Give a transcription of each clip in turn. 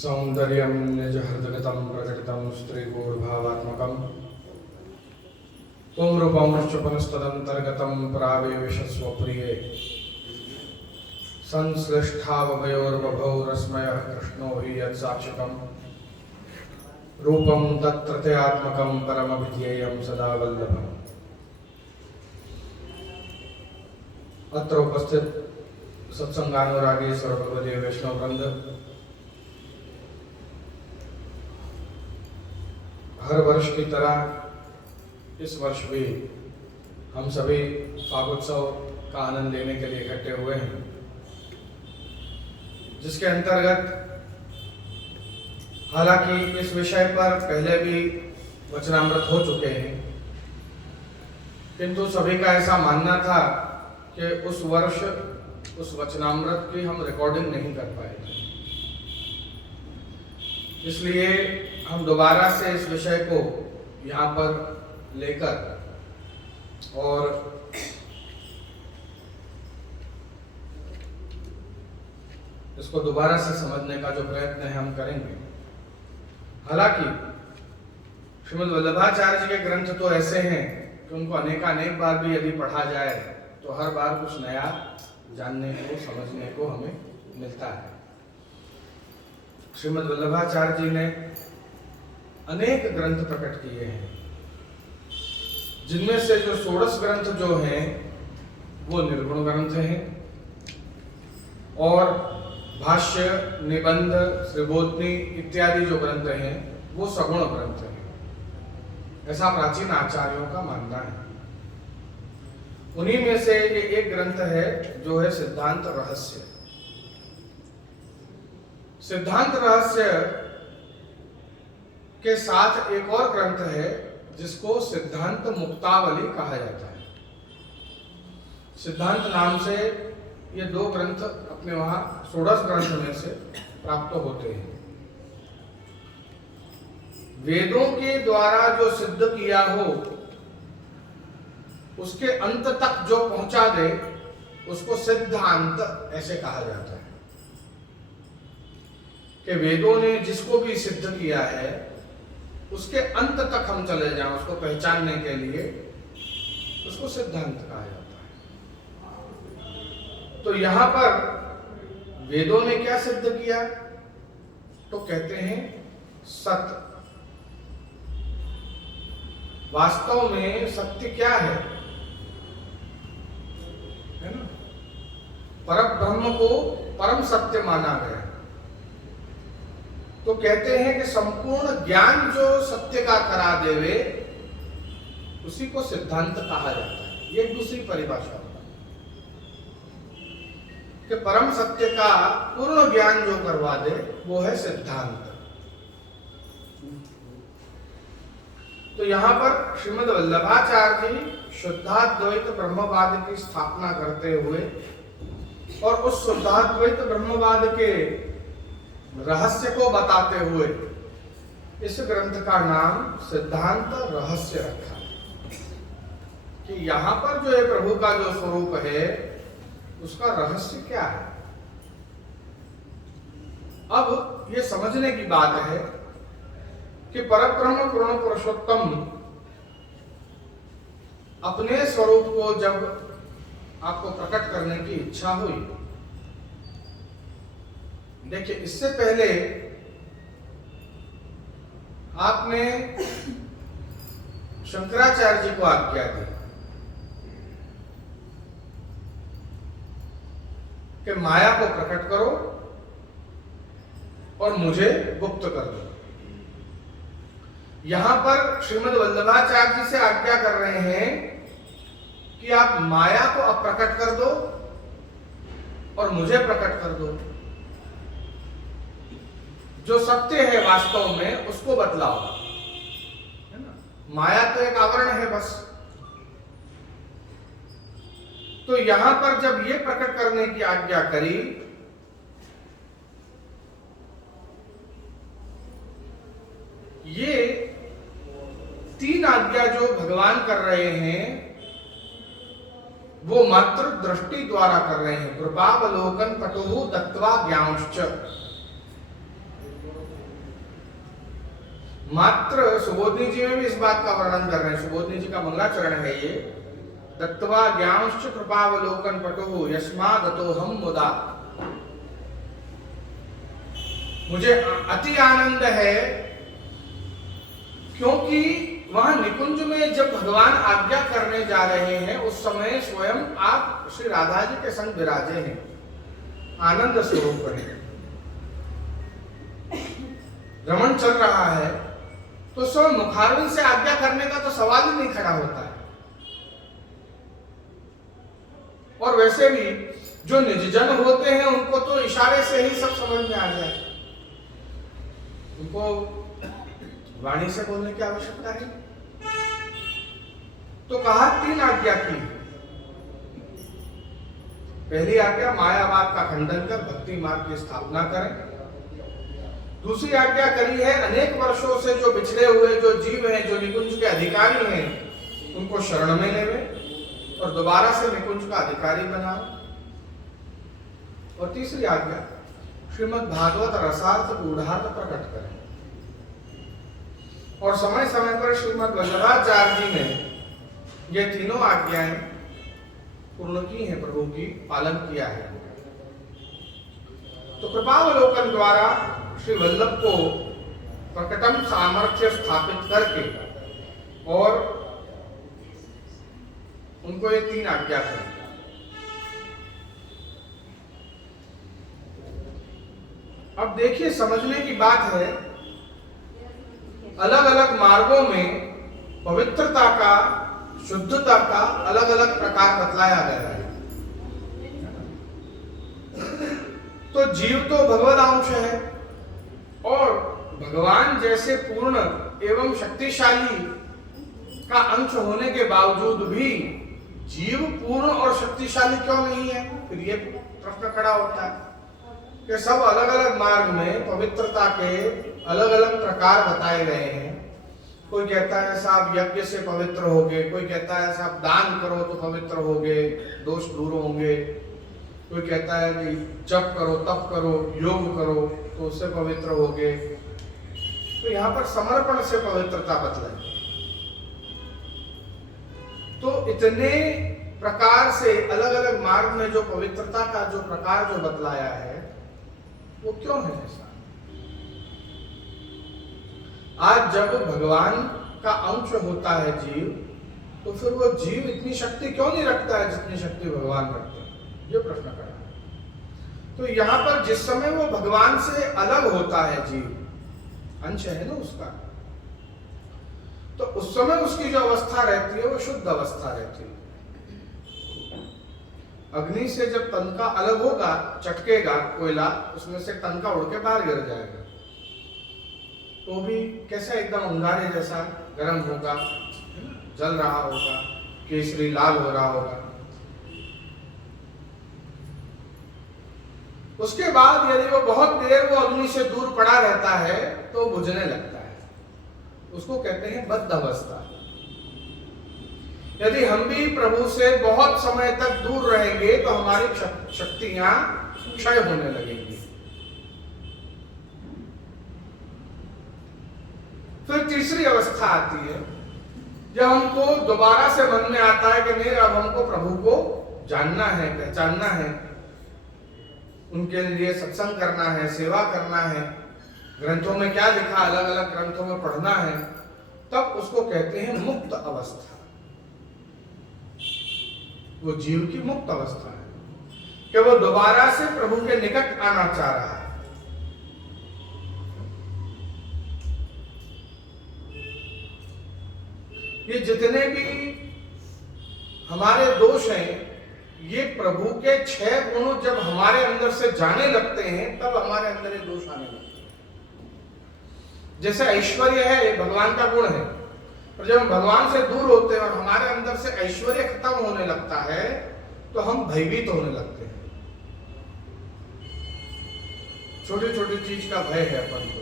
सौंदर्यं निजहृदगतं प्रकटितं स्त्रीगूढभावात्मकं पुंरूपं पुनस्तदन्तर्गतं प्रावेशस्वप्रिये संश्लिष्ठावयोर्बभौ रश्मयः कृष्णो हि यत्साक्षिकं रूपं तत्त्रयात्मकं परमभिध्येयं सदा वल्लभम्। अत्र उपस्थित सत्संगानुरागी सर्वभगवदीय वैष्णव वृंद, हर वर्ष की तरह इस वर्ष भी हम सभी फागोत्सव का आनंद लेने के लिए इकट्ठे हुए हैं, जिसके अंतर्गत हालांकि इस विषय पर पहले भी वचनामृत हो चुके हैं, किंतु सभी का ऐसा मानना था कि उस वर्ष उस वचनामृत की हम रिकॉर्डिंग नहीं कर पाए, इसलिए हम दोबारा से इस विषय को यहाँ पर लेकर और इसको दोबारा से समझने का जो प्रयत्न है हम करेंगे। हालांकि श्रीमद् वल्लभाचार्य जी के ग्रंथ तो ऐसे हैं कि उनको अनेकानेक बार भी यदि पढ़ा जाए तो हर बार कुछ नया जानने को, समझने को हमें मिलता है। श्रीमद् वल्लभाचार्य जी ने अनेक ग्रंथ प्रकट किए हैं, जिनमें से जो 16 ग्रंथ जो हैं वो निर्गुण ग्रंथ हैं और भाष्य, निबंध, श्रीबोधनी इत्यादि जो ग्रंथ हैं वो सगुण ग्रंथ हैं। ऐसा प्राचीन आचार्यों का मानना है। उन्हीं में से ये एक ग्रंथ है जो है सिद्धांत रहस्य। सिद्धांत रहस्य के साथ एक और ग्रंथ है जिसको सिद्धांत मुक्तावली कहा जाता है। सिद्धांत नाम से ये दो ग्रंथ अपने वहां 16 ग्रंथ में से प्राप्त होते हैं। वेदों के द्वारा जो सिद्ध किया हो उसके अंत तक जो पहुंचा दे उसको सिद्धांत ऐसे कहा जाता है कि वेदों ने जिसको भी सिद्ध किया है उसके अंत तक हम चले जाएं, उसको पहचानने के लिए उसको सिद्धांत कहा जाता है। तो यहां पर वेदों ने क्या सिद्ध किया तो कहते हैं सत्य। वास्तव में सत्य क्या है ना? परब्रह्म को परम सत्य माना गया। तो कहते हैं कि संपूर्ण ज्ञान जो सत्य का करा देवे उसी को सिद्धांत कहा जाता है। ये दूसरी परिभाषा है कि परम सत्य का पूर्ण ज्ञान जो करवा दे वो है सिद्धांत। तो यहां पर श्रीमद् वल्लभाचार्य जी शुद्धाद्वैत ब्रह्मवाद की स्थापना करते हुए और उस शुद्धाद्वैत ब्रह्मवाद के रहस्य को बताते हुए इस ग्रंथ का नाम सिद्धांत रहस्य रखा है कि यहां पर जो है प्रभु का जो स्वरूप है उसका रहस्य क्या है। अब ये समझने की बात है कि परब्रह्म पूर्ण पुरुषोत्तम अपने स्वरूप को जब आपको प्रकट करने की इच्छा हुई, देखिए इससे पहले आपने शंकराचार्य जी को आज्ञा दी कि माया को प्रकट करो और मुझे गुप्त कर दो। यहां पर श्रीमद् वल्लभाचार्य जी से आज्ञा कर रहे हैं कि आप माया को अप्रकट कर दो और मुझे प्रकट कर दो। जो सत्य है वास्तव में उसको बतलाओ, है ना? माया तो एक आवरण है बस। तो यहां पर जब ये प्रकट करने की आज्ञा करी ये 3 आज्ञा जो भगवान कर रहे हैं वो मात्र दृष्टि द्वारा कर रहे हैं। कृपावलोकन पटुहु दत्वा ज्ञांश्च। मात्र सुबोधनी जी में भी इस बात का वर्णन कर रहे हैं। सुबोधनी जी का मंगलाचरण है ये, दत्त्वा ज्ञांश्च कृपावलोकन पटुः यस्मादतो हम मुदा। मुझे अति आनंद है क्योंकि वहां निकुंज में जब भगवान आज्ञा करने जा रहे हैं उस समय स्वयं आप श्री राधा जी के संग विराजे हैं, आनंद स्वरूप हैं। रमण चल रहा है तो स्वयं मुखारविंद से आज्ञा करने का तो सवाल ही नहीं खड़ा होता है। और वैसे भी जो निजजन होते हैं उनको तो इशारे से ही सब समझ में आ जाए, उनको वाणी से बोलने की आवश्यकता है। तो कहा 3 आज्ञा की। पहली आज्ञा मायावाद का खंडन कर भक्ति मार्ग की स्थापना करें। दूसरी आज्ञा करी है अनेक वर्षों से जो बिछड़े हुए जो जीव हैं, जो निकुंज के अधिकारी हैं, उनको शरण में लेवे और दोबारा से निकुंज का अधिकारी बनाओ। और तीसरी आज्ञा श्रीमद् भागवत रसार्थ गूढ़ार्थ प्रकट करें। और समय समय पर श्रीमद् वल्लभाचार्य जी ने ये तीनों आज्ञाएं पूर्ण की हैं, प्रभु की पालन किया है। तो कृपावलोकन द्वारा श्री वल्लभ को प्रकटम सामर्थ्य स्थापित करके और उनको ये 3 आज्ञा करें। अब देखिए, समझने की बात है, अलग अलग मार्गों में पवित्रता का, शुद्धता का अलग अलग प्रकार बतलाया गया है। तो जीव तो भगवद अंश है और भगवान जैसे पूर्ण एवं शक्तिशाली का अंश होने के बावजूद भी जीव पूर्ण और शक्तिशाली क्यों नहीं है? फिर ये प्रश्न खड़ा होता है कि सब अलग अलग मार्ग में पवित्रता के अलग अलग प्रकार बताए गए हैं। कोई कहता है साहब यज्ञ से पवित्र होगे, कोई कहता है साहब दान करो तो पवित्र होगे, दोष दूर होंगे, कोई कहता है कि जप करो, तप करो, योग करो तो उससे पवित्र होगे। तो यहाँ पर समर्पण से पवित्रता बतलाई। तो इतने प्रकार से अलग अलग मार्ग में जो पवित्रता का जो प्रकार जो बतलाया है वो क्यों है ऐसा? आज जब भगवान का अंश होता है जीव, तो फिर वो जीव इतनी शक्ति क्यों नहीं रखता है जितनी शक्ति भगवान रखते हैं? ये प्रश्न खड़ा है। तो यहाँ पर जिस समय वो भगवान से अलग होता है जीव, अंश है ना उसका, तो उस समय उसकी जो अवस्था रहती है वो शुद्ध अवस्था रहती है। अग्नि से जब तनका अलग होगा, चटकेगा कोयला, उसमें से तनका उड़ के बाहर गिर जाएगा, तो भी कैसा एकदम अंगारे जैसा गर्म होगा, जल रहा होगा, केसरी लाल हो रहा होगा। उसके बाद यदि वो बहुत देर वो अग्नि से दूर पड़ा रहता है तो बुझने लगता है, उसको कहते हैं बद्ध अवस्था। यदि हम भी प्रभु से बहुत समय तक दूर रहेंगे तो हमारी शक्तियां क्षय होने लगेंगी। फिर तीसरी अवस्था आती है जब हमको दोबारा से मन में आता है कि नहीं, अब हमको प्रभु को जानना है, पहचानना है, उनके लिए सत्संग करना है, सेवा करना है, ग्रंथों में क्या लिखा अलग अलग ग्रंथों में पढ़ना है। तब उसको कहते हैं मुक्त अवस्था। वो जीव की मुक्त अवस्था है कि वो दोबारा से प्रभु के निकट आना चाह रहा है। ये जितने भी हमारे दोष हैं, ये प्रभु के 6 गुण जब हमारे अंदर से जाने लगते हैं तब हमारे अंदर ये दोष आने लगते हैं। जैसे ऐश्वर्य है, ये भगवान का गुण है, और जब हम भगवान से दूर होते हैं और हमारे अंदर से ऐश्वर्य खत्म होने लगता है तो हम भयभीत होने लगते हैं। छोटी छोटी चीज का भय है अपन को।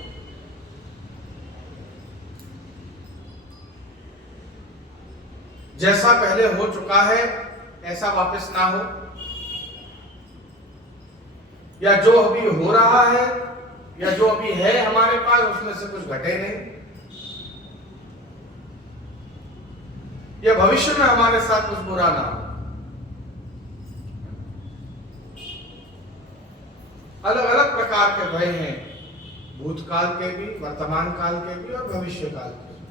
जैसा पहले हो चुका है ऐसा वापस ना हो, या जो अभी हो रहा है या जो अभी है हमारे पास उसमें से कुछ घटे नहीं। या भविष्य में हमारे साथ कुछ बुरा ना हो। अलग अलग प्रकार के भय हैं, भूतकाल के भी, वर्तमान काल के भी और भविष्य काल के भी।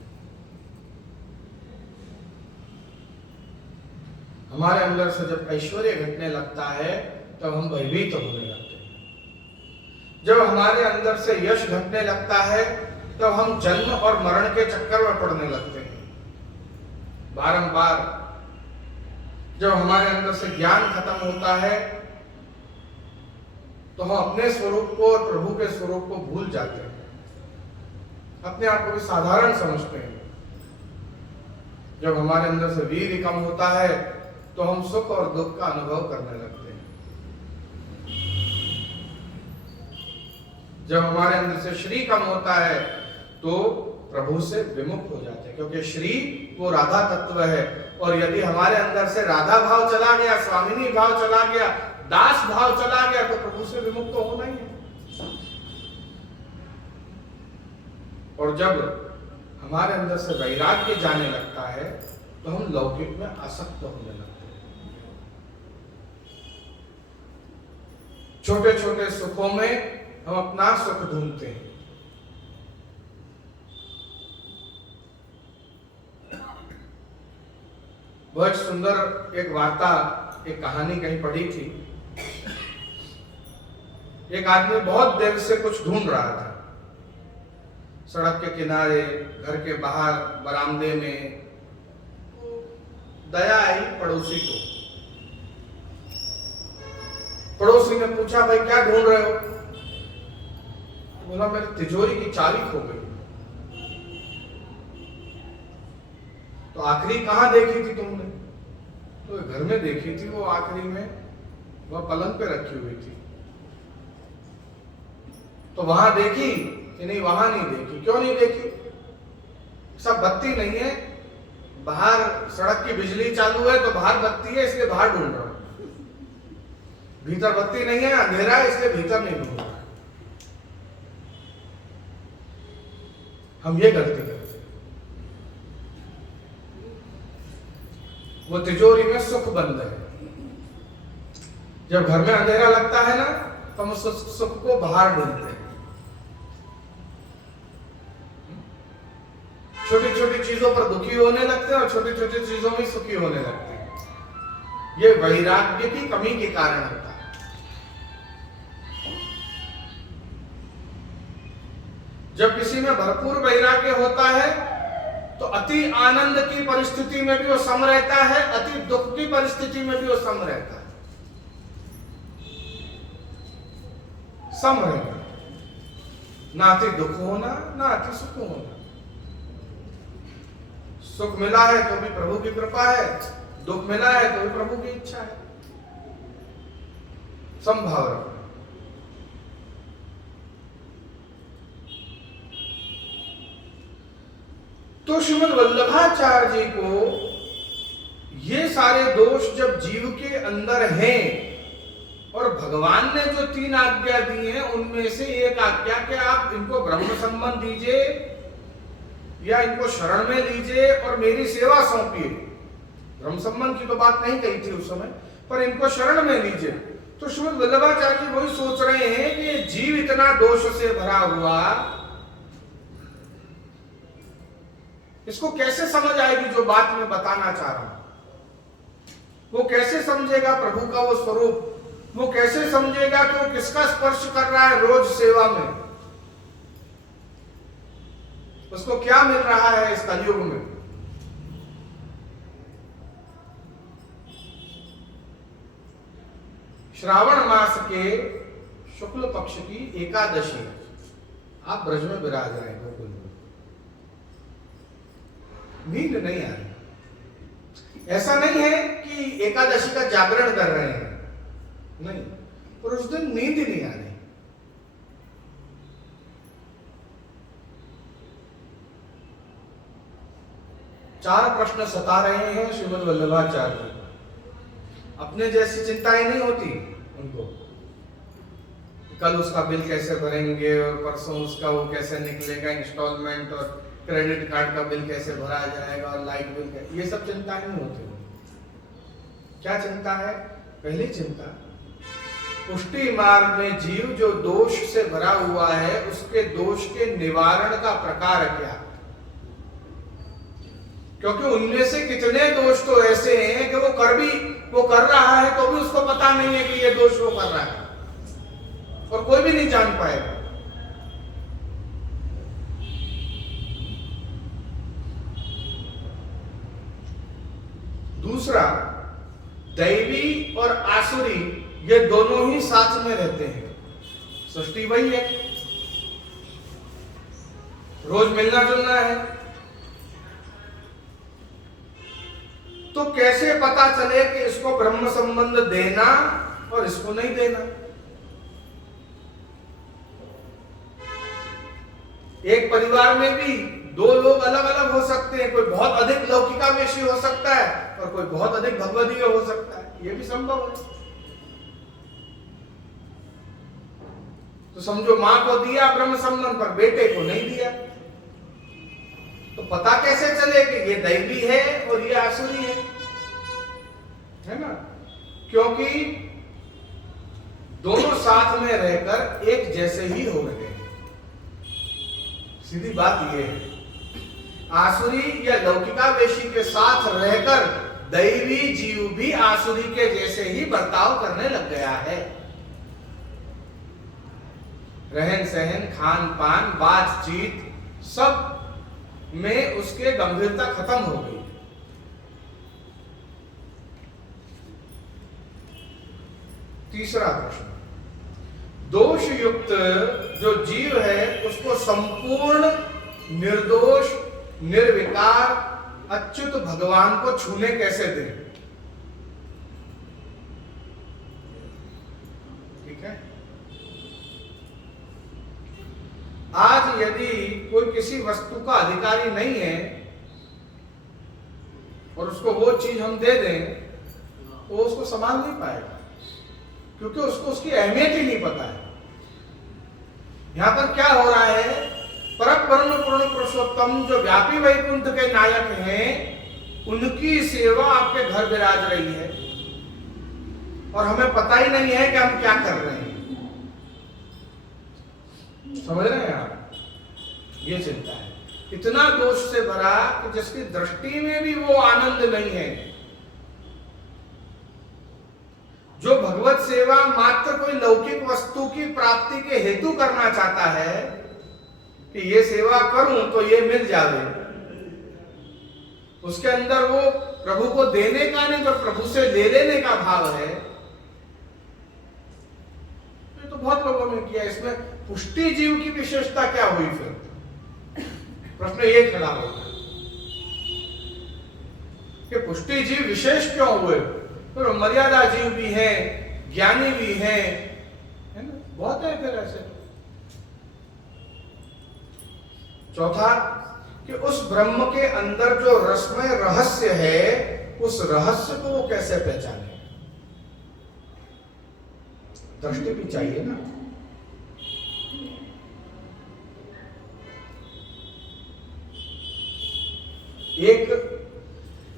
हमारे अंदर से जब ऐश्वर्य घटने लगता है तब हम भयभीत होने लगते हैं। जब हमारे अंदर से यश घटने लगता है तब हम जन्म और मरण के चक्कर में पड़ने लगते हैं बारंबार। जब हमारे अंदर से ज्ञान खत्म होता है तो हम अपने स्वरूप को और प्रभु के स्वरूप को भूल जाते हैं, अपने आप को भी साधारण समझते हैं। जब हमारे अंदर से वीर्य कम होता है तो हम सुख और दुख का अनुभव करने लगते हैं। जब हमारे अंदर से श्री कम होता है तो प्रभु से विमुख हो जाते हैं, क्योंकि श्री वो राधा तत्व है। और यदि हमारे अंदर से राधा भाव चला गया, स्वामिनी भाव चला गया, दास भाव चला गया तो प्रभु से विमुक्त तो होना ही है। और जब हमारे अंदर से वैराग्य जाने लगता है तो हम लौकिक में आसक्त होने लगते हैं। छोटे छोटे सुखों में हम अपना सुख ढूंढते हैं। बहुत सुंदर एक वार्ता, एक कहानी कहीं पढ़ी थी। एक आदमी बहुत देर से कुछ ढूंढ रहा था, सड़क के किनारे, घर के बाहर, बरामदे में। दया आई पड़ोसी को। पड़ोसी ने पूछा, भाई क्या ढूंढ रहे हो? बोला, मेरी तिजोरी की चाबी खो गई। तो आखिरी कहां देखी थी तुमने? तो घर में देखी थी, वो आखिरी में वह पलंग पे रखी हुई थी। तो वहां देखी कि नहीं? वहां नहीं देखी। क्यों नहीं देखी? सब बत्ती नहीं है, बाहर सड़क की बिजली चालू है तो बाहर बत्ती है, इसलिए बाहर ढूंढ रहा हूं। भीतर बत्ती नहीं है, अंधेरा है, इसलिए भीतर नहीं ढूंढ रहा। हम ये गलती करते हैं। वो तिजोरी में सुख बंद है। जब घर में अंधेरा लगता है ना तो हम उस सुख को बाहर ढूंढते हैं। छोटी छोटी चीजों पर दुखी होने लगते हैं और छोटी छोटी चीजों में सुखी होने लगते हैं। ये वैराग्य की कमी के कारण होता है। जब किसी में भरपूर वैराग्य होता है तो अति आनंद की परिस्थिति में भी वो सम रहता है, अति दुख की परिस्थिति में भी वो सम रहता है। सम रहना, ना अति दुख होना, ना अति सुख होना। सुख मिला है तो भी प्रभु की कृपा है, दुख मिला है तो भी प्रभु की इच्छा है। संभाव रखना। तो श्रीमद् वल्लभाचार्य जी को ये सारे दोष जब जीव के अंदर हैं और भगवान ने जो 3 आज्ञा दी हैं उनमें से एक आज्ञा कि आप इनको ब्रह्म संबंध दीजिए या इनको शरण में लीजिए और मेरी सेवा सौंपिए। ब्रह्म संबंध की तो बात नहीं कही थी उस समय, पर इनको शरण में लीजिए। तो श्रीमद् वल्लभाचार्य जी वही सोच रहे हैं कि जीव इतना दोष से भरा हुआ, इसको कैसे समझ आएगी जो बात मैं बताना चाह रहा हूं। वो कैसे समझेगा प्रभु का वो स्वरूप? वो कैसे समझेगा कि वो किसका स्पर्श कर रहा है रोज सेवा में? उसको क्या मिल रहा है इस कलयुग में? श्रावण मास के शुक्ल पक्ष की एकादशी आप ब्रज में विराज रहे हैं, गोकुल में। नींद नहीं आ रही। ऐसा नहीं है कि एकादशी का जागरण कर रहे हैं, नहीं, पर उस दिन नींद ही नहीं आ रही। चार प्रश्न सता रहे हैं श्रीमद् वल्लभाचार्य जी। अपने जैसी चिंताएं नहीं होती उनको। कल उसका बिल कैसे भरेंगे और परसों उसका वो कैसे निकलेगा, इंस्टॉलमेंट और क्रेडिट कार्ड का बिल कैसे भरा जाएगा और लाइट बिल का, ये सब चिंता नहीं होती। क्या चिंता है? पहली चिंता, पुष्टि मार्ग में जीव जो दोष से भरा हुआ है उसके दोष के निवारण का प्रकार क्या? क्योंकि उनमें से कितने दोष तो ऐसे हैं कि वो कर रहा है तो भी उसको पता नहीं है कि ये दोष वो कर रहा है, और कोई भी नहीं जान पाएगा। दूसरा, दैवी और आसुरी ये दोनों ही साथ में रहते हैं। सृष्टि वही है, रोज मिलना जुलना है, तो कैसे पता चले कि इसको ब्रह्म संबंध देना और इसको नहीं देना? एक परिवार में भी दो लोग अलग अलग हो सकते हैं, कोई बहुत अधिक लौकिकावेशी हो सकता है और कोई बहुत अधिक भगवदीय हो सकता है, यह भी संभव है। तो समझो मां को दिया ब्रह्म संबंध पर बेटे को नहीं दिया, तो पता कैसे चले कि ये दैवी है और ये आसुरी है ना? क्योंकि दोनों साथ में रहकर एक जैसे ही हो रहे हैं। सीधी बात यह है, आसुरी या लौकिकावेशी के साथ रहकर दैवी जीव भी आसुरी के जैसे ही बर्ताव करने लग गया है। रहन सहन, खान पान, बातचीत सब में उसके गंभीरता खत्म हो गई। तीसरा प्रश्न, दोष युक्त जो जीव है उसको संपूर्ण निर्दोष निर्विकार अच्युत भगवान को छूने कैसे दें? ठीक है, आज यदि कोई किसी वस्तु का अधिकारी नहीं है और उसको वो चीज हम दे दें, वो उसको संभाल नहीं पाएगा, क्योंकि उसको उसकी अहमियत ही नहीं पता है। यहां पर क्या हो रहा है, परब्रह्म पूर्ण पुरुषोत्तम जो व्यापी वैकुंठ के नायक हैं, उनकी सेवा आपके घर विराज रही है और हमें पता ही नहीं है कि हम क्या कर रहे हैं। समझ रहे हैं आप? ये चिंता है, इतना दोष से भरा कि जिसकी दृष्टि में भी वो आनंद नहीं है। जो भगवत सेवा मात्र कोई लौकिक वस्तु की प्राप्ति के हेतु करना चाहता है कि ये सेवा करूं तो ये मिल जाए, उसके अंदर वो प्रभु को देने का नहीं, जो प्रभु से ले लेने का भाव है, ये तो बहुत लोगों ने किया। इसमें पुष्टि जीव की विशेषता क्या हुई? फिर प्रश्न ये खड़ा होगा कि पुष्टि जीव विशेष क्यों हुए? तो मर्यादा जीव भी हैं, ज्ञानी भी हैं, है ना, बहुत है फिर ऐसे। चौथा, कि उस ब्रह्म के अंदर जो रसमय रहस्य है, उस रहस्य को वो कैसे पहचाने? दृष्टि भी चाहिए ना। एक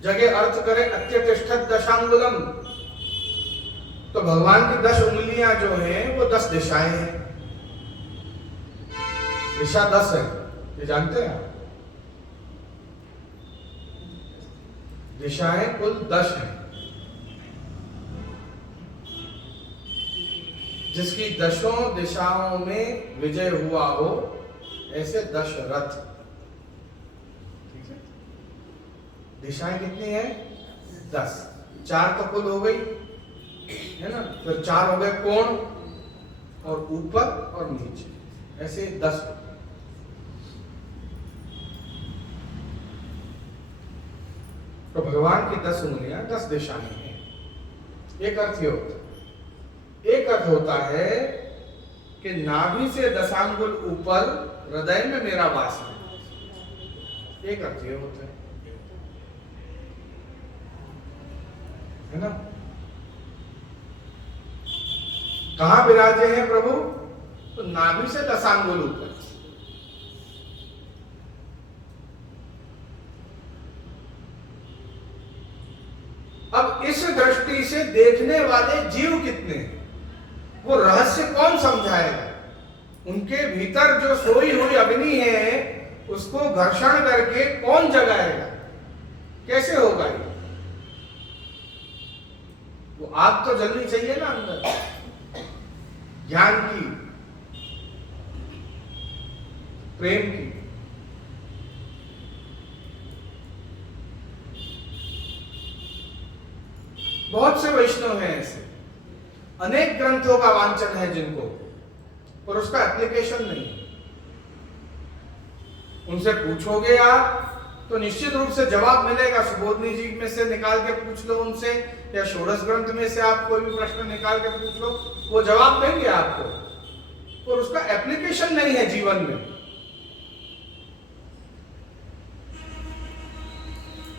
जगह अर्थ करे अत्यतिष्ठत दशांगुलम, तो भगवान की 10 उंगलियां जो हैं वो 10 दिशाएं हैं। दिशा 10 है, ये जानते हैं आप? दिशाएं कुल 10 हैं। जिसकी 10 दिशाओं में विजय हुआ हो, ऐसे 10 रथ। दिशाएं कितनी है? 10। 4 तो कुल हो गई, है ना, फिर 4 हो गए कोण, और ऊपर और नीचे, ऐसे 10। तो भगवान की 10 उंगलियां 10 दिशाएं हैं। एक अर्थ ये होता है। एक अर्थ होता है कि नाभि से 10 अंगुल ऊपर हृदय में मेरा वास है। एक अर्थ ये होता है ना। कहां विराजे हैं प्रभु? तो नाभि से 10 अंगुल ऊपर। अब इस दृष्टि से देखने वाले जीव कितने हैं, वो रहस्य कौन समझाएगा? उनके भीतर जो सोई हुई अग्नि है उसको घर्षण करके कौन जगाएगा? कैसे होगा ये? वो आग तो जलनी चाहिए ना अंदर, ज्ञान की, प्रेम की। बहुत से वैष्णव हैं ऐसे, अनेक ग्रंथों का वांचन है जिनको, पर उसका एप्लीकेशन नहीं है। उनसे पूछोगे आप तो निश्चित रूप से जवाब मिलेगा। सुबोधनी जी में से निकाल के पूछ लो उनसे, या षोडश ग्रंथ में से आप कोई भी प्रश्न निकाल के पूछ लो, वो जवाब देंगे आपको, पर उसका एप्लीकेशन नहीं है जीवन में।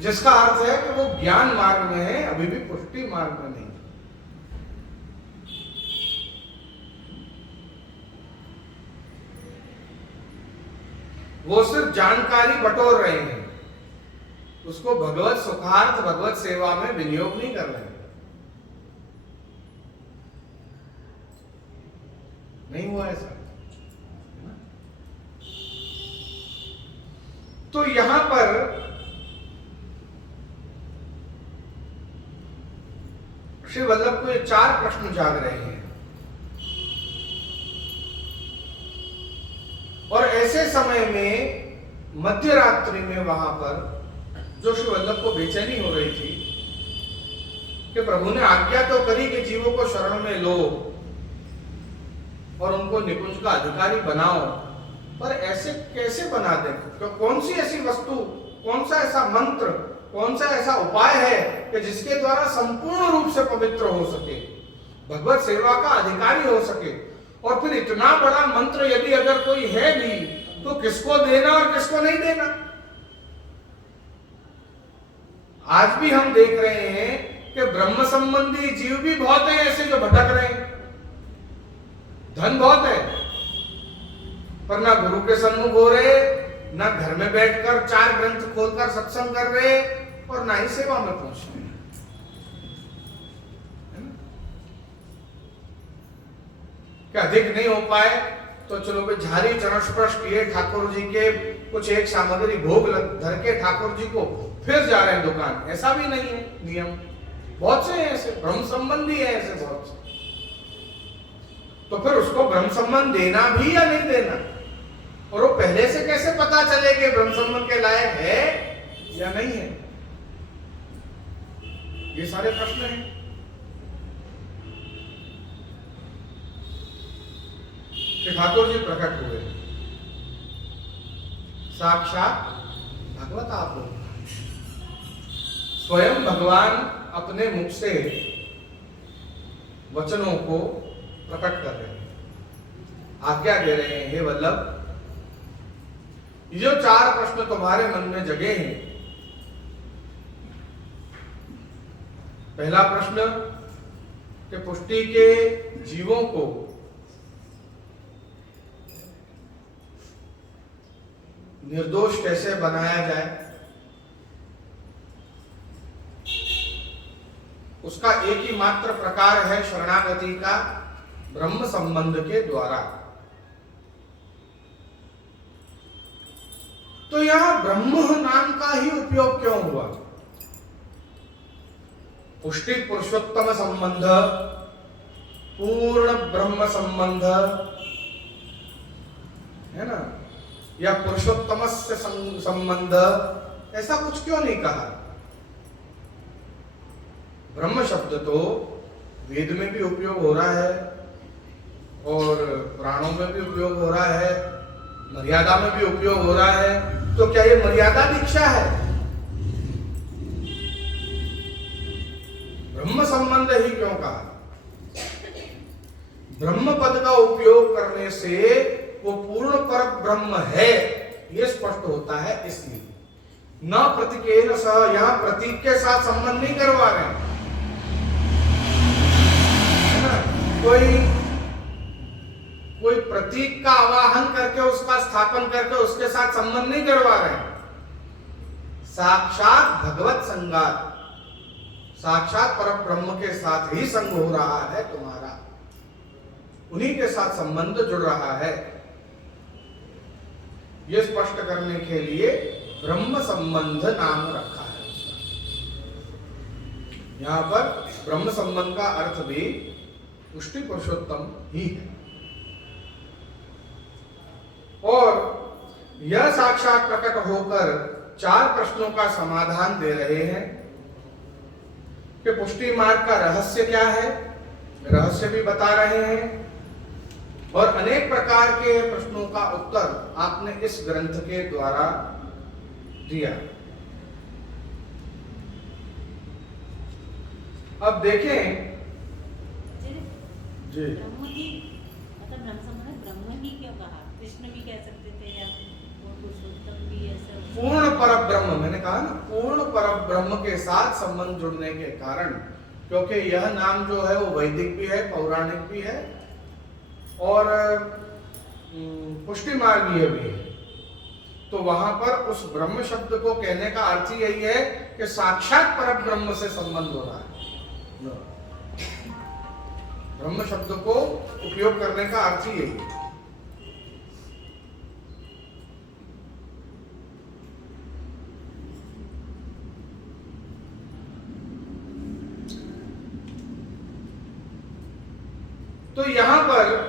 जिसका अर्थ है कि वो ज्ञान मार्ग में है, अभी भी पुष्टि मार्ग में नहीं। वो सिर्फ जानकारी बटोर रहे हैं, उसको भगवत सुखार्थ, भगवत सेवा में विनियोग नहीं कर रहे हैं। नहीं हुआ ऐसा। तो यहां पर श्री वल्लभ को ये 4 प्रश्न जाग रहे हैं, और ऐसे समय में मध्य रात्रि में वहां पर जो श्री वल्लभ को बेचैनी हो रही थी कि प्रभु ने आज्ञा तो करी कि जीवों को शरण में लो और उनको निकुंज का अधिकारी बनाओ, पर ऐसे कैसे बना दें? तो कौन सी ऐसी वस्तु, कौन सा ऐसा मंत्र, कौन सा ऐसा उपाय है कि जिसके द्वारा संपूर्ण रूप से पवित्र हो सके, भगवत सेवा का अधिकारी हो सके? और फिर इतना बड़ा मंत्र यदि अगर कोई है भी तो किसको देना और किसको नहीं देना? आज भी हम देख रहे हैं कि ब्रह्म संबंधी जीव भी बहुत है ऐसे जो भटक रहे हैं। धन बहुत है, पर ना गुरु के सन्मुख हो रहे, ना घर में बैठकर 4 ग्रंथ खोलकर सत्संग कर रहे, और ना ही सेवा में पहुंच रहे। क्या अधिक नहीं हो पाए तो चलो भाई झारी चरण स्पर्श किए ठाकुर जी के, कुछ एक सामग्री भोग धर के ठाकुर जी को, फिर जा रहे हैं दुकान। ऐसा भी नहीं है नियम। बहुत से ऐसे ब्रह्म संबंधी है, ऐसे बहुत से। तो फिर उसको ब्रह्म संबंध देना भी या नहीं देना? और वो पहले से कैसे पता चले कि ब्रह्म संबंध के लायक है या नहीं है? ये सारे प्रश्न हैं। ठाकुर जी प्रकट हुए, साक्षात भगवत आप हो। स्वयं भगवान अपने मुख से वचनों को प्रकट कर रहे हैं, आज्ञा दे रहे हैं, हे वल्लभ, ये जो 4 प्रश्न तुम्हारे मन में जगे हैं। पहला प्रश्न कि पुष्टि के जीवों को निर्दोष कैसे बनाया जाए, उसका एक ही मात्र प्रकार है शरणागति का, ब्रह्म संबंध के द्वारा। तो यहां ब्रह्म नाम का ही उपयोग क्यों हुआ? पुष्टि पुरुषोत्तम संबंध, पूर्ण ब्रह्म संबंध है ना, या पुरुषोत्तम से संबंध, ऐसा कुछ क्यों नहीं कहा? ब्रह्म शब्द तो वेद में भी उपयोग हो रहा है और पुराणों में भी उपयोग हो रहा है, मर्यादा में भी उपयोग हो रहा है। तो क्या ये मर्यादा दीक्षा है? ब्रह्म संबंध ही क्यों कहा? ब्रह्म पद का उपयोग करने से वो पूर्ण पर ब्रह्म है, ये स्पष्ट होता है। इसलिए न प्रतीकेन सह, यहां प्रतीक के साथ संबंध नहीं करवा रहे हैं, है ना? कोई कोई प्रतीक का आवाहन करके उसका स्थापन करके उसके साथ संबंध नहीं करवा रहे हैं। साक्षात भगवत संगात, साक्षात परम ब्रह्म के साथ ही संग हो रहा है तुम्हारा, उन्हीं के साथ संबंध जुड़ रहा है। यह स्पष्ट करने के लिए ब्रह्म संबंध नाम रखा है उसका। यहां पर ब्रह्म संबंध का अर्थ भी पुष्टि पुरुषोत्तम ही है। और यह साक्षात प्रकट होकर 4 प्रश्नों का समाधान दे रहे हैं कि पुष्टि मार्ग का रहस्य क्या है, रहस्य भी बता रहे हैं, और अनेक प्रकार के प्रश्नों का उत्तर आपने इस ग्रंथ के द्वारा दिया। अब देखें जी, ब्रह्म ही मतलब ब्रह्म संबंध ब्रह्म ही क्यों कहा? कृष्ण भी कह सकते थे या पुरुषोत्तम भी ऐसा। पूर्ण पर ब्रह्म, मैंने कहा ना, पूर्ण पर ब्रह्म के साथ संबंध जुड़ने के कारण, क्योंकि यह नाम जो है वो वैदिक भी है, पौराणिक भी है और पुष्टि मार्गीय भी है। तो वहां पर उस ब्रह्म शब्द को कहने का अर्थ यही है कि साक्षात पर ब्रह्म से संबंध हो रहा है। ब्रह्म शब्द को उपयोग करने का अर्थ ही यही है। तो यहां पर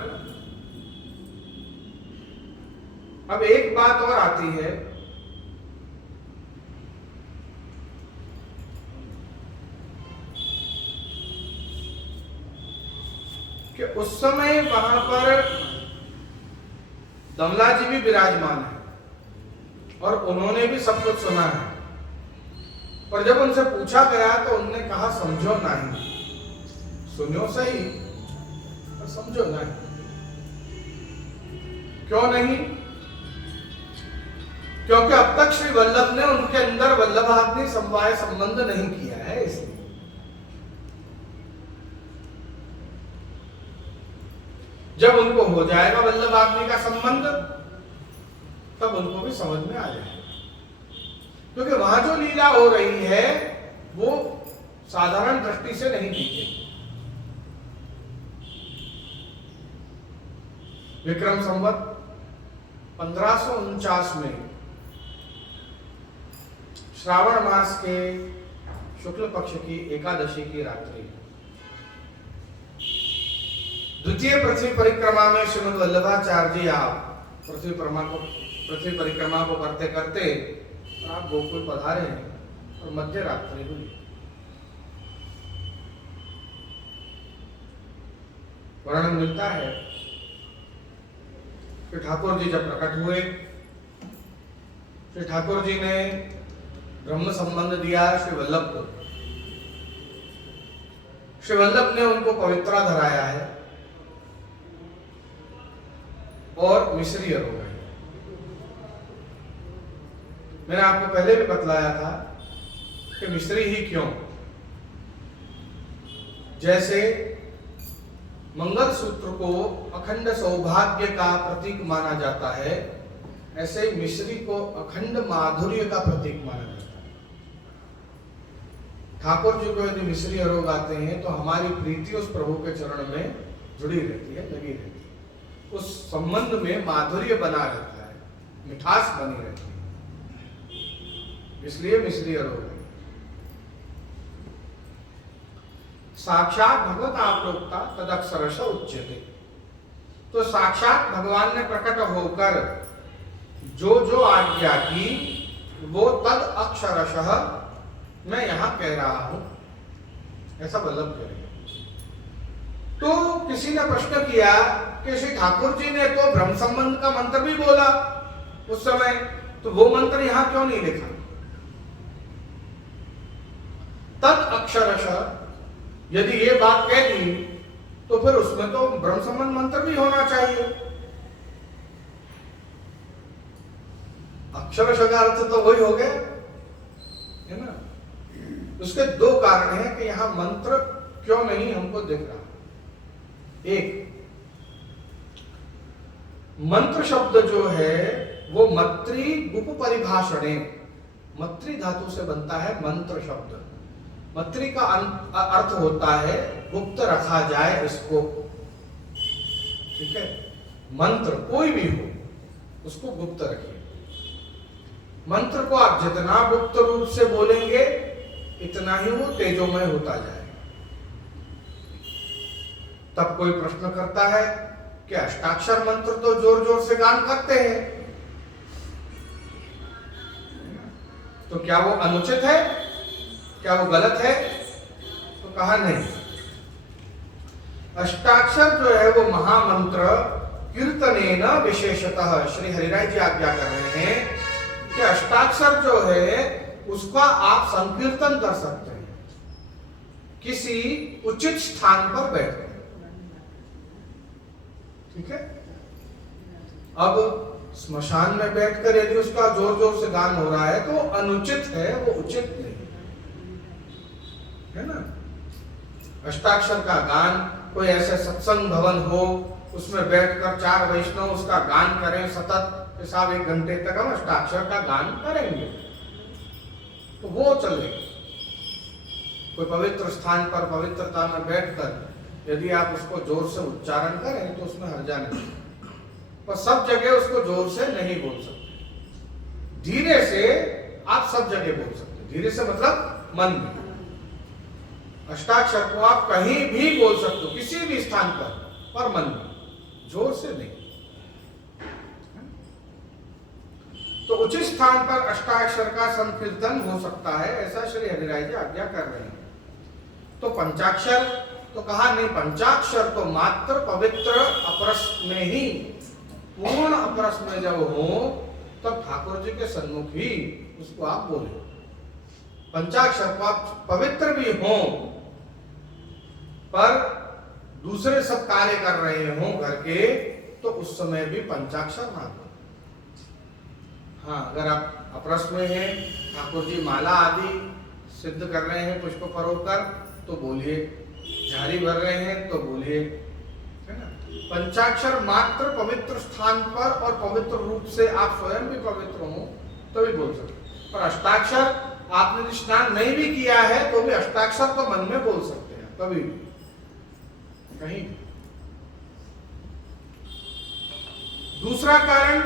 अब एक बात और आती है कि उस समय वहां पर दमला जी भी विराजमान है और उन्होंने भी सब कुछ सुना है, पर जब उनसे पूछा गया तो उन्होंने कहा समझो नहीं, सुनो सही पर समझो नहीं। क्यों नहीं? क्योंकि अब तक श्री वल्लभ ने उनके अंदर वल्लभाग्नि समवाय संबंध नहीं किया है, इसलिए। जब उनको हो जाएगा वल्लभाग्नि का संबंध, तब उनको भी समझ में आ जाएगा। क्योंकि वहां जो लीला हो रही है वो साधारण दृष्टि से नहीं दिखेगी। विक्रम संवत 1549 में श्रावण मास के शुक्ल पक्ष की एकादशी की रात्रि, द्वितीय पृथ्वी परिक्रमा में श्रीमद् वल्लभाचार्य जी आप पृथ्वी परिक्रमा को करते करते आप गोकुल पधारे हैं और मध्य रात्रि हुई। वर्णन मिलता है कि ठाकुर जी जब प्रकट हुए, श्री ठाकुर जी ने ब्रह्म संबंध दिया श्री वल्लभ को। श्री वल्लभ ने उनको पवित्रा धराया है और मिश्री हो गए। मैंने आपको पहले भी बतलाया था कि मिश्री ही क्यों, जैसे मंगल सूत्र को अखंड सौभाग्य का प्रतीक माना जाता है, ऐसे मिश्री को अखंड माधुर्य का प्रतीक माना जाता है। ठाकुर जी को यदि मिश्री आरोग आते हैं तो हमारी प्रीति उस प्रभु के चरण में जुड़ी रहती है, लगी रहती है, उस संबंध में माधुर्य बना रहता है, मिठास बनी रहती है, इसलिए मिश्री आरोग है। साक्षात भगवत आपलोकता तदक्षरश उच्यते। तो साक्षात भगवान ने प्रकट होकर जो जो आज्ञा की वो तद अक्षरशः मैं यहां कह रहा हूं, ऐसा वल्लभ कह रहे हैं। तो किसी ने प्रश्न किया कि श्री ठाकुर जी ने तो ब्रह्म संबंध का मंत्र भी बोला उस समय, तो वो मंत्र यहां क्यों नहीं लिखा? तद अक्षरशः यदि ये बात कह दी तो फिर उसमें तो ब्रह्म संबंध मंत्र भी होना चाहिए। अक्षरशः का अर्थ तो वही हो गया है ना। उसके 2 कारण हैं कि यहां मंत्र क्यों नहीं हमको दिख रहा। एक, मंत्र शब्द जो है वो मत्री गुप परिभाषणे, मत्री धातु से बनता है मंत्र शब्द। मत्री का अर्थ होता है गुप्त रखा जाए इसको, ठीक है। मंत्र कोई भी हो उसको गुप्त रखिए। मंत्र को आप जितना गुप्त रूप से बोलेंगे इतना ही वो तेजोमय होता जाएगा। तब कोई प्रश्न करता है कि अष्टाक्षर मंत्र तो जोर जोर से गान करते हैं, तो क्या वो अनुचित है, क्या वो गलत है? तो कहा नहीं। अष्टाक्षर जो है वो महामंत्र कीर्तनेन विशेषतः, श्री हरिराय जी आज्ञा कर रहे हैं कि अष्टाक्षर जो है उसका आप संकीर्तन कर सकते हैं किसी उचित स्थान पर बैठकर, ठीक है। अब स्मशान में बैठकर यदि उसका जोर जोर से गान हो रहा है तो अनुचित है, वो उचित नहीं है ना। अष्टाक्षर का गान कोई ऐसे सत्संग भवन हो, उसमें बैठकर 4 वैष्णव उसका गान करें सतत, साहब 1 घंटे तक हम अष्टाक्षर का गान करेंगे तो वो चलेगा। कोई पवित्र स्थान पर पवित्रता में बैठकर यदि आप उसको जोर से उच्चारण करें तो उसमें हर्जा नहीं, पर सब जगह उसको जोर से नहीं बोल सकते। धीरे से आप सब जगह बोल सकते, धीरे से मतलब मन में। अष्टाक्षर को आप कहीं भी बोल सकते हो, किसी भी स्थान पर मन में, जोर से नहीं। तो उचित स्थान पर अष्टाक्षर का संकीर्तन हो सकता है, ऐसा श्री हरिराय जी आज्ञा कर रहे हैं। तो पंचाक्षर तो कहा नहीं, पंचाक्षर तो मात्र पवित्र अपरस में ही, पूर्ण अपरस में जब हो तब ठाकुर जी के सन्मुख ही उसको आप बोले। पंचाक्षर को आप पवित्र भी हो पर दूसरे सब कार्य कर रहे हो घर के, तो उस समय भी पंचाक्षर ना बोले। हाँ, अगर आप अपरस में हैं, ठाकुर जी माला आदि सिद्ध कर रहे हैं पुष्प परोकर तो बोलिए, झाड़ी भर रहे हैं तो बोलिए, है ना। पंचाक्षर मात्र पवित्र स्थान पर और पवित्र रूप से आप स्वयं भी पवित्र हो तो भी बोल सकते। पर अष्टाक्षर आपने यदि स्नान नहीं भी किया है तो भी अष्टाक्षर तो मन में बोल सकते हैं कभी भी, कहीं। दूसरा कारण,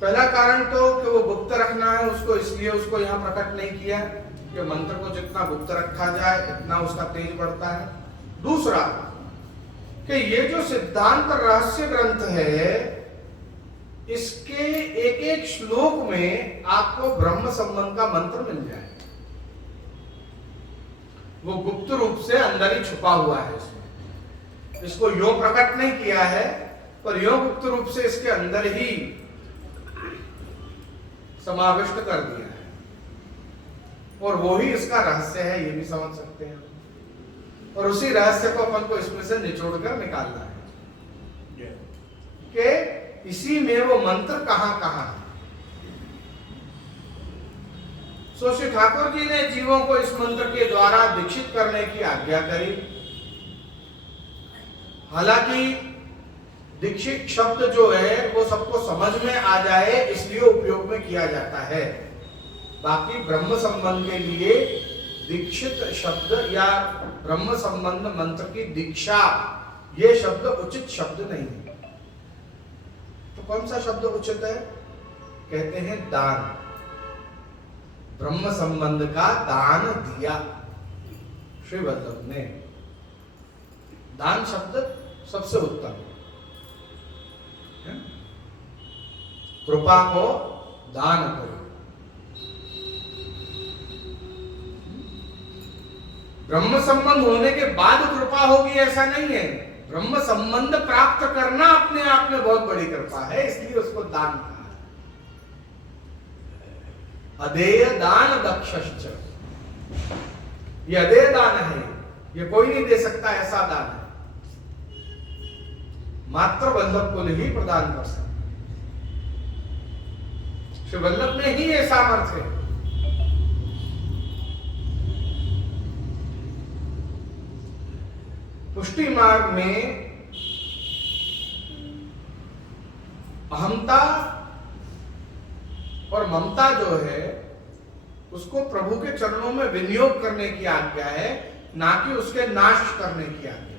पहला कारण तो कि वो गुप्त रखना है उसको, इसलिए उसको यहाँ प्रकट नहीं किया कि मंत्र को जितना गुप्त रखा जाए इतना उसका तेज बढ़ता है। दूसरा कि ये जो सिद्धांत रहस्य ग्रंथ है इसके एक एक श्लोक में आपको ब्रह्म संबंध का मंत्र मिल जाए। वो गुप्त रूप से अंदर ही छुपा हुआ है इसमें, इसको यो प्रकट नहीं किया है पर यो गुप्त रूप से इसके अंदर ही समाविष्ट कर दिया है, और वो ही इसका रहस्य है, ये भी समझ सकते हैं। और उसी रहस्य को अपन को इसमें से निचोड़ कर निकालना है कि इसी में वो मंत्र कहां कहां है। सो श्री ठाकुर जी ने जीवों को इस मंत्र के द्वारा दीक्षित करने की आज्ञा करी। हालांकि दीक्षित शब्द जो है वो सबको समझ में आ जाए इसलिए उपयोग में किया जाता है। बाकी ब्रह्म संबंध के लिए दीक्षित शब्द या ब्रह्म संबंध मंत्र की दीक्षा, ये शब्द उचित शब्द नहीं है। तो कौन सा शब्द उचित है? कहते हैं दान। ब्रह्म संबंध का दान दिया श्री वल्लभ ने। दान शब्द सबसे उत्तम है। कृपा को दान करो। ब्रह्म संबंध होने के बाद कृपा होगी ऐसा नहीं है। ब्रह्म संबंध प्राप्त करना अपने आप में बहुत बड़ी कृपा है, इसलिए उसको दान कहा। अदेय दान दक्षश्च, ये अदेय दान है, ये कोई नहीं दे सकता ऐसा दान है, मात्र वल्लभ कुल ही प्रदान कर सकता। श्री वल्लभ में ही ये सामर्थ्य है। पुष्टि मार्ग में अहंता और ममता जो है उसको प्रभु के चरणों में विनियोग करने की आज्ञा है, ना कि उसके नाश करने की आज्ञा।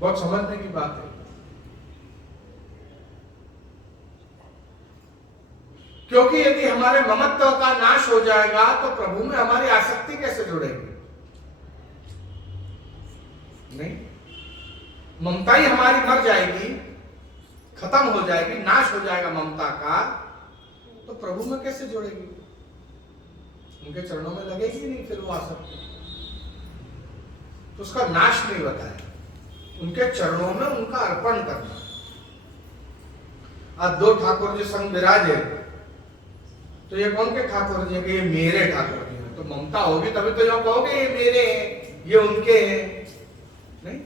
बहुत समझने की बात है, क्योंकि यदि हमारे ममत्व का नाश हो जाएगा तो प्रभु में हमारी आसक्ति कैसे जुड़ेगी? नहीं, ममता ही हमारी मर जाएगी, खत्म हो जाएगी, नाश हो जाएगा ममता का, तो प्रभु में कैसे जुड़ेगी? उनके चरणों में लगेगी नहीं फिर वो आसक्ति, तो उसका नाश नहीं बताया, उनके चरणों में उनका अर्पण करना। आज दो ठाकुर जी संग विराजे, तो ये कौन के ठाकुर जी? कि ये मेरे ठाकुर जी हैं। तो ममता होगी तभी तो यहाँ कहोगे ये मेरे हैं, ये उनके हैं, नहीं?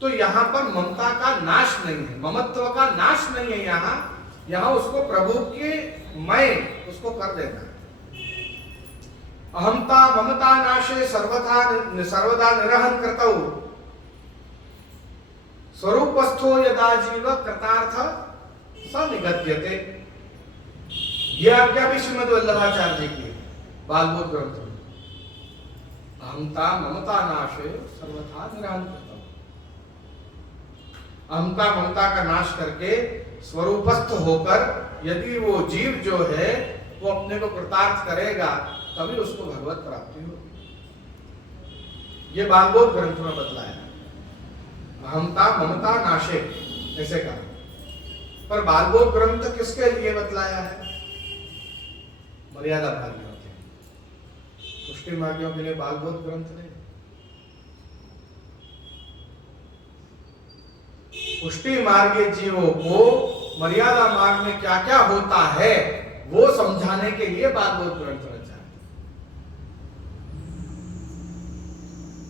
तो यहाँ पर ममता का नाश नहीं है, ममत्व का नाश नहीं है। यहाँ उसको प्रभु के मैं उसको कर देना। अहंता ममता नाशे सर्वदा निरहन करतौ स्वरूपस्थो यदा जीव कृतार्थ स निगद्यते। यह आज्ञा भी श्रीमद् वल्लभाचार्य जी की बालबोध ग्रंथ में। अहंता ममता नाशे सर्वथा निरहन करतौ। अहंता ममता का नाश करके स्वरूपस्थ होकर यदि वो जीव जो है वो अपने को कृतार्थ करेगा, तभी उसको भगवत प्राप्ति होगी। ये बालबोध ग्रंथ में बतलाया। अहंता ममता नाशे ऐसे कहा, पर बालबोध ग्रंथ किसके लिए बतलाया है? मर्यादा भागियों के, पुष्टि मार्गियों के लिए बालबोध ग्रंथ नहीं। पुष्टि मार्गीय जीवों को मर्यादा मार्ग में क्या क्या होता है वो समझाने के लिए बालबोध ग्रंथ रचा है।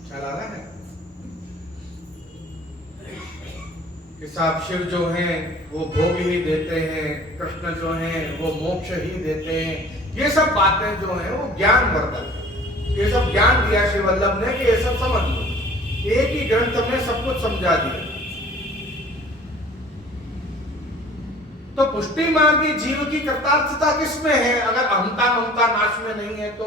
चला रहा है कि साहब शिव जो हैं वो भोग ही देते हैं, कृष्ण जो हैं वो मोक्ष ही देते हैं। ये सब बातें जो हैं वो ज्ञान वर्धक है। ये सब ज्ञान दिया श्री वल्लभ ने कि ये सब समझ लो, एक ही ग्रंथ में सब कुछ समझा दिया। तो पुष्टि मार्गी जीव की कृतार्थता किसमें है? अगर अहंता ममता नाश में नहीं है तो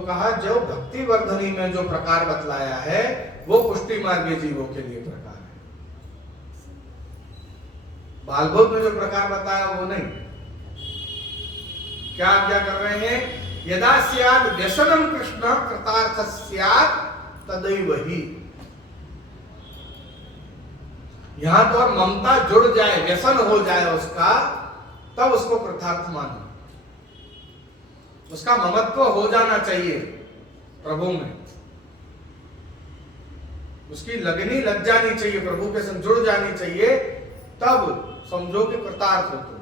कहा जो भक्ति वर्धनी में जो प्रकार बतलाया है वो पुष्टि मार्गी जीवों के लिए प्रकार है। बालबोध में जो प्रकार बताया वो नहीं। क्या कर रहे हैं? यदा स्याद व्यसनम कृष्ण कृतार्थ स्याद तदैव ही। यहां तो और ममता जुड़ जाए, व्यसन हो जाए उसका, तब उसको कृतार्थ मानो। उसका ममत्व हो जाना चाहिए प्रभु में, उसकी लगनी लग जानी चाहिए, प्रभु के संग जुड़ जानी चाहिए, तब समझो कि कृतार्थ हो तुम।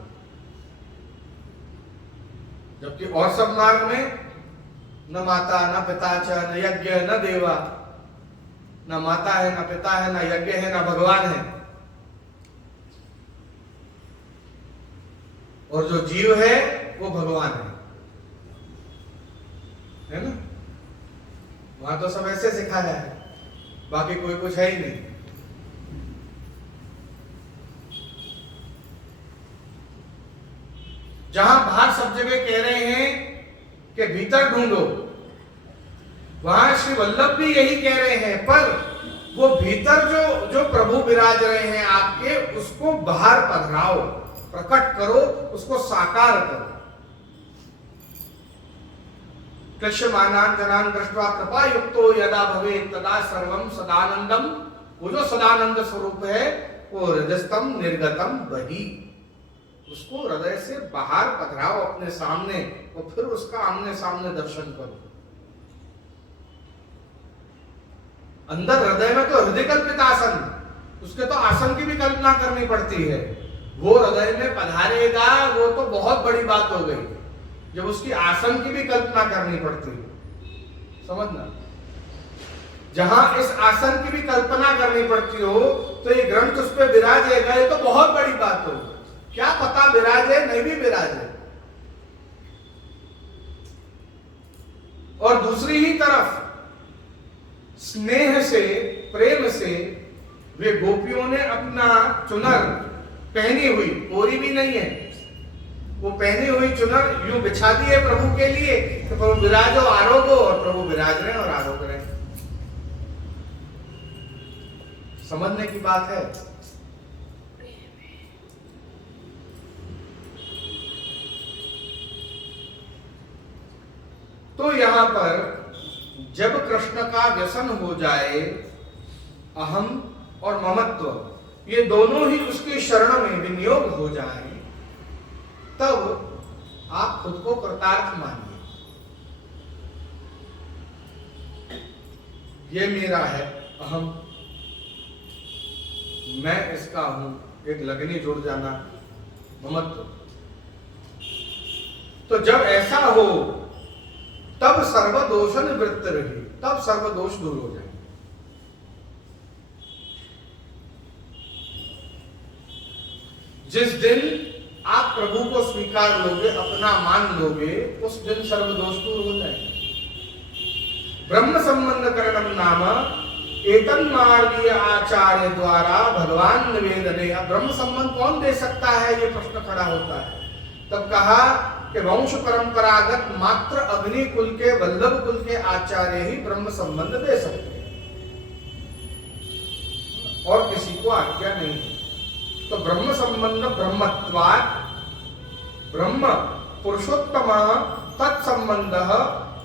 जबकि और सब मार्ग में न माता न पिता च न यज्ञ न देवा, न माता है न पिता है न यज्ञ है न भगवान है, और जो जीव है वो भगवान है ना? वहां तो सब ऐसे सिखाया है, बाकी कोई कुछ है ही नहीं। जहां बाहर सब जगह कह रहे हैं कि भीतर ढूंढो, वहां श्री वल्लभ भी यही कह रहे हैं, पर वो भीतर जो प्रभु विराज रहे हैं आपके, उसको बाहर पधराओ, प्रकट करो, उसको साकार करो। कृष्यमानान जनान दृष्ट्वा कृपा युक्तो यदा भवेत् तदा सर्वम सदानंदम। वो जो सदानंद स्वरूप है वो हृदयस्थम निर्गतम बहि, उसको हृदय से बाहर पधराओ अपने सामने, और फिर उसका आमने सामने दर्शन करो। अंदर हृदय में तो हृदय कल्पित आसन, उसके तो आसन की भी कल्पना करनी पड़ती है। वो हृदय में पधारेगा वो तो बहुत बड़ी बात हो गई, जब उसकी आसन की भी कल्पना करनी पड़ती है। समझना, जहां इस आसन की भी कल्पना करनी पड़ती हो तो ये ग्रंथ उस पर विराजेगा, ये तो बहुत बड़ी बात होगी। क्या पता विराजे नहीं भी विराजे। और दूसरी ही तरफ स्नेह से, प्रेम से वे गोपियों ने अपना चुनर पहनी हुई, कोरी भी नहीं है, वो पहनी हुई चुनर यूं बिछा दी है प्रभु के लिए कि प्रभु विराजो आरोगो, और प्रभु विराज रहे और आरोग रहे। समझने की बात है। तो यहां पर जब कृष्ण का व्यसन हो जाए, अहम और ममत्व ये दोनों ही उसकी शरण में विनियोग हो जाए, तब आप खुद को कृतार्थ मानिए। ये मेरा है अहम, मैं इसका हूं, एक लगनी जुड़ जाना ममत्व। तो जब ऐसा हो तब सर्वदोष निवृत्त रही, तब सर्वदोष दूर हो जाए। जिस दिन आप प्रभु को स्वीकार लोगे, अपना मान लोगे, उस दिन सर्वदोष दूर हो जाएंगे। ब्रह्म संबंध करणम नाम एतन्मार्गीय आचार्य द्वारा भगवान निवेदने। अब ब्रह्म संबंध कौन दे सकता है, ये प्रश्न खड़ा होता है। तब कहा कि वंश परंपरागत मात्र अग्नि कुल के, वल्लभ कुल के आचार्य ही ब्रह्म संबंध दे सकते हैं, और किसी को आज्ञा नहीं है। तो ब्रह्म संबंध ब्रह्मत्वात् ब्रह्म पुरुषोत्तम तत्संबंध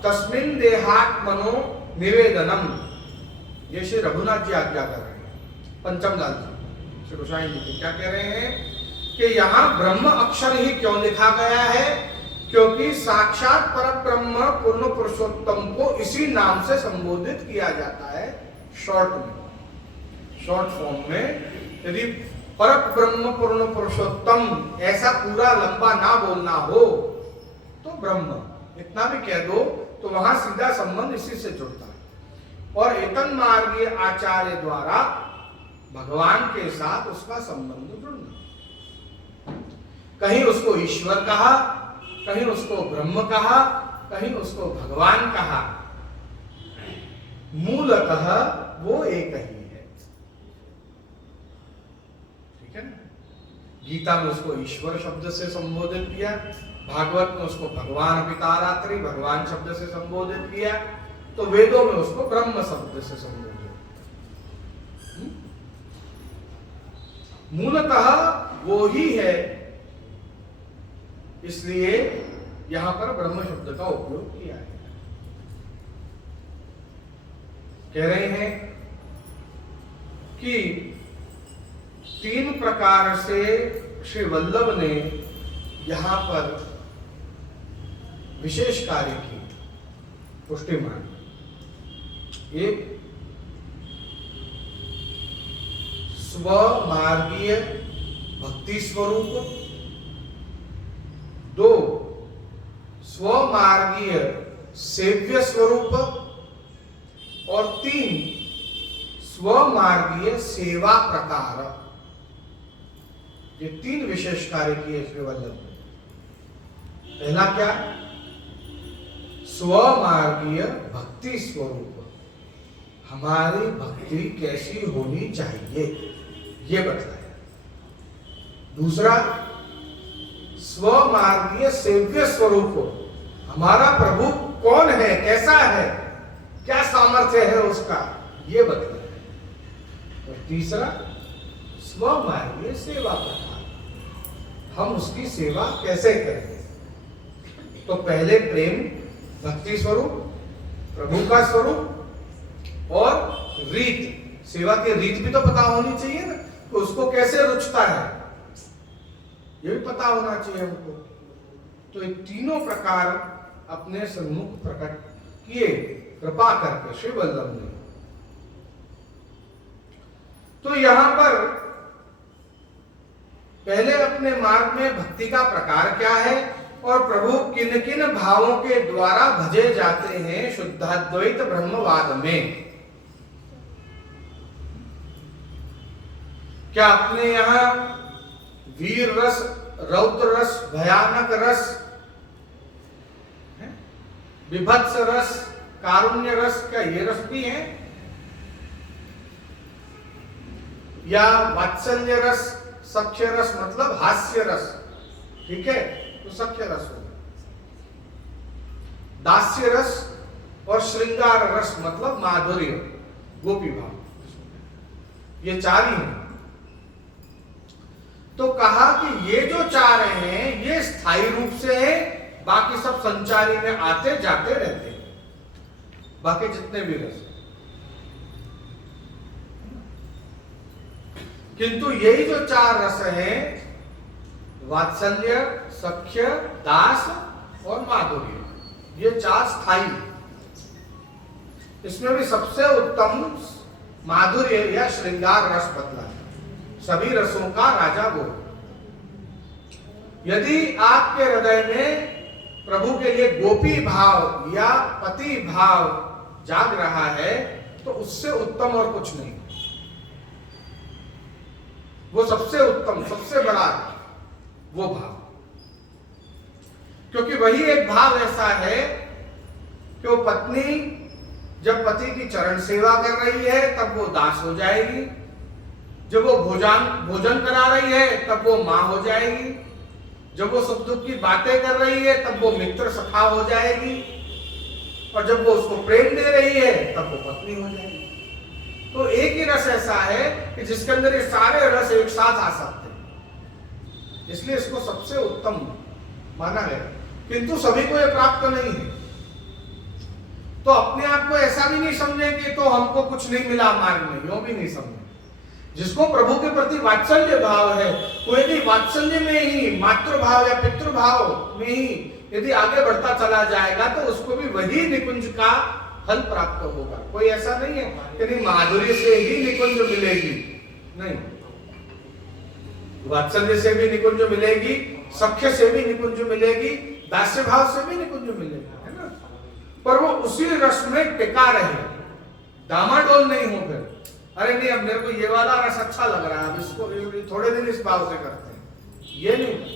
तस्मिन् देहात्मनो निवेदनम। ये श्री रघुनाथ जी आज्ञा कर रहे हैं, पंचमलाल जी, श्री गोसाई जी क्या कह रहे हैं कि यहाँ ब्रह्म अक्षर ही क्यों लिखा गया है, क्योंकि साक्षात परब्रह्म पूर्ण पुरुषोत्तम को इसी नाम से संबोधित किया जाता है। शॉर्ट में, शॉर्ट फॉर्म में, यदि परब्रह्म पूर्ण पुरुषोत्तम ऐसा पूरा लंबा ना बोलना हो तो ब्रह्म इतना भी कह दो, तो वहां सीधा संबंध इसी से जुड़ता है। और एतन्मार्गीय आचार्य द्वारा भगवान के साथ उसका संबंध जुड़ना। कहीं उसको ईश्वर कहा, कहीं उसको ब्रह्म कहा, कहीं उसको भगवान कहा, मूलतः वो एक ही है। ठीक है ना? गीता में उसको ईश्वर शब्द से संबोधित किया, भागवत में उसको भगवान पितारात्रि भगवान शब्द से संबोधित किया, तो वेदों में उसको ब्रह्म शब्द से संबोधित। मूलतः वो ही है, इसलिए यहां पर ब्रह्म शब्द का उपयोग किया है। कह रहे हैं कि 3 प्रकार से श्री वल्लभ ने यहां पर विशेष कार्य की पुष्टि मानी। एक स्वमार्गीय भक्ति स्वरूप, 2 स्वमार्गीय सेव्य स्वरूप, और 3 स्वमार्गीय सेवा प्रकार। ये 3 विशेष कार्य किए श्री वल्लभ ने। पहला क्या? स्वमार्गीय भक्ति स्वरूप, हमारी भक्ति कैसी होनी चाहिए ये बतलाया। दूसरा स्वमार्गीय सेव्य स्वरूप, हमारा प्रभु कौन है, कैसा है, क्या सामर्थ्य है उसका, ये बतलाया। और तीसरा स्वमार्गीय सेवा प्रकार, हम उसकी सेवा कैसे करें। तो पहले प्रेम भक्ति स्वरूप, प्रभु का स्वरूप, और रीत, सेवा की रीत भी तो पता होनी चाहिए ना, तो उसको कैसे रुचता है ये भी पता होना चाहिए हमको। तो ये तीनों प्रकार अपने सम्मुख प्रकट किए कृपा करके श्री वल्लभ ने। तो यहां पर पहले अपने मार्ग में भक्ति का प्रकार क्या है, और प्रभु किन किन भावों के द्वारा भजे जाते हैं शुद्धाद्वैत ब्रह्मवाद में। क्या अपने यहां वीर रस, रौद्र रस, भयानक रस, विभत्स रस, कारुण्य रस, क्या ये रस भी है? या वात्सल्य रस, सख्य रस मतलब हास्य रस, ठीक है, तो सख्य रस हो, दास्य रस और श्रृंगार रस मतलब माधुर्य, गोपी भाव, ये चार ही हैं। तो कहा कि ये जो चार हैं ये स्थायी रूप से हैं, बाकी सब संचारी में आते जाते रहते हैं, बाकी जितने भी रस। किंतु यही जो चार रस हैं, वात्सल्य, सख्य, दास और माधुर्य, ये चार स्थायी। इसमें भी सबसे उत्तम माधुर्य या श्रृंगार रस बतला है, सभी रसों का राजा वो। यदि आपके हृदय में प्रभु के लिए गोपी भाव या पति भाव जाग रहा है तो उससे उत्तम और कुछ नहीं, वो सबसे उत्तम, सबसे बड़ा वो भाव। क्योंकि वही एक भाव ऐसा है कि वो पत्नी जब पति की चरण सेवा कर रही है तब वो दास हो जाएगी, जब वो भोजन करा रही है तब वो मां हो जाएगी, जब वो सुख दुख की बातें कर रही है तब वो मित्र सखा हो जाएगी, और जब वो उसको प्रेम दे रही है तब वो पत्नी हो जाएगी। तो एक ही रस ऐसा है कि जिसके अंदर ये सारे रस एक साथ आ सकते हैं, इसलिए इसको सबसे उत्तम माना गया। किंतु सभी को ये प्राप्त नहीं है, तो अपने आप को ऐसा भी नहीं समझे कि तो हमको कुछ नहीं मिला मार्ग में, यूं भी नहीं समझे। जिसको प्रभु के प्रति वात्सल्य भाव है, वो यदि वात्सल्य में ही, मातृभाव या पितृभाव में ही यदि आगे बढ़ता चला जाएगा तो उसको भी वही निकुंज का फल प्राप्त होगा। कोई ऐसा नहीं है कि नहीं माधुर्य से ही निकुंज मिलेगी, नहीं, वात्सल्य से भी निकुंज मिलेगी, सख्य से भी निकुंज मिलेगी, दास्य भाव से भी निकुंज मिलेगी, है ना। पर वो उसी रस में टिका रहे, डामाडोल नहीं हो फिर, अरे नहीं अब मेरे को ये वाला रस अच्छा लग रहा है, अब इसको थोड़े दिन इस भाव से करते हैं, ये नहीं।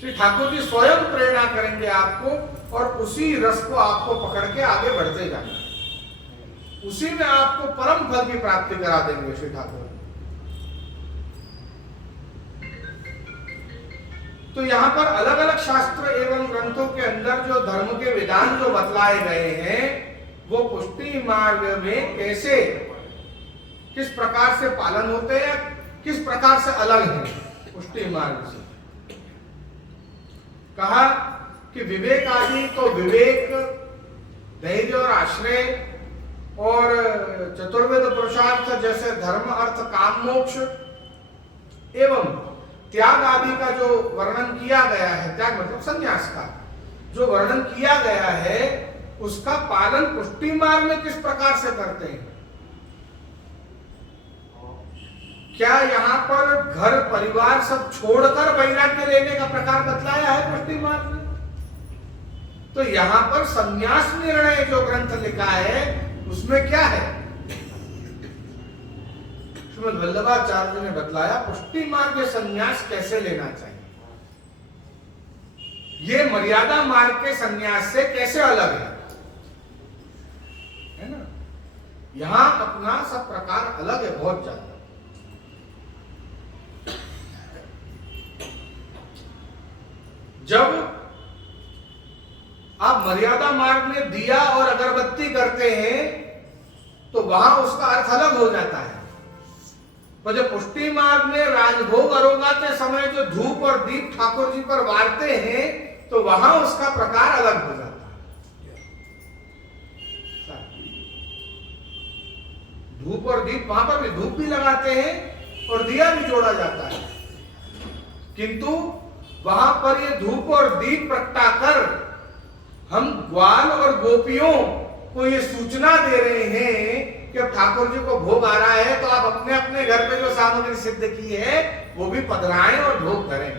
श्री ठाकुर जी स्वयं प्रेरणा करेंगे आपको और उसी रस को आपको पकड़ के आगे बढ़ते जाना है, उसी में आपको परम फल की प्राप्ति करा देंगे श्री ठाकुर। तो यहाँ पर अलग अलग शास्त्र एवं ग्रंथों के अंदर जो धर्म के विधान जो बतलाए गए हैं वो पुष्टि मार्ग में कैसे, किस प्रकार से पालन होते हैं, किस प्रकार से अलग है पुष्टि मार्ग से। कहा कि विवेक आदि तो विवेक, धैर्य और आश्रय और चतुर्वेद पुरुषार्थ जैसे धर्म, अर्थ, काम, मोक्ष एवं त्याग आदि का जो वर्णन किया गया है, त्याग मतलब संन्यास का जो वर्णन किया गया है, उसका पालन पुष्टि मार्ग में किस प्रकार से करते हैं। क्या यहाँ पर घर परिवार सब छोड़कर वैराग्य लेने का प्रकार बतलाया है पुष्टि मार्ग में? तो यहाँ पर संन्यास निर्णय जो ग्रंथ लिखा है उसमें क्या है, श्रीमद् वल्लभाचार्य जी ने बतलाया पुष्टि मार्ग के संन्यास कैसे लेना चाहिए, ये मर्यादा मार्ग के संन्यास से कैसे अलग है ना। यहां अपना सब प्रकार अलग है, बहुत ज्यादा। जब आप मर्यादा मार्ग में दिया और अगरबत्ती करते हैं तो वहां उसका अर्थ अलग हो जाता है, और जब पुष्टि मार्ग में राजभोग अरोगाते समय जो धूप और दीप ठाकुर जी पर वारते हैं तो वहां उसका प्रकार अलग हो जाता है। धूप और दीप, वहां पर भी धूप भी लगाते हैं और दिया भी जोड़ा जाता है, किंतु वहां पर ये धूप और दीप प्रगटाकर हम ग्वाल और गोपियों को ये सूचना दे रहे हैं कि अब ठाकुर जी को भोग आ रहा है तो आप अपने अपने घर पे जो सामग्री सिद्ध की है वो भी पधराएं और भोग करें।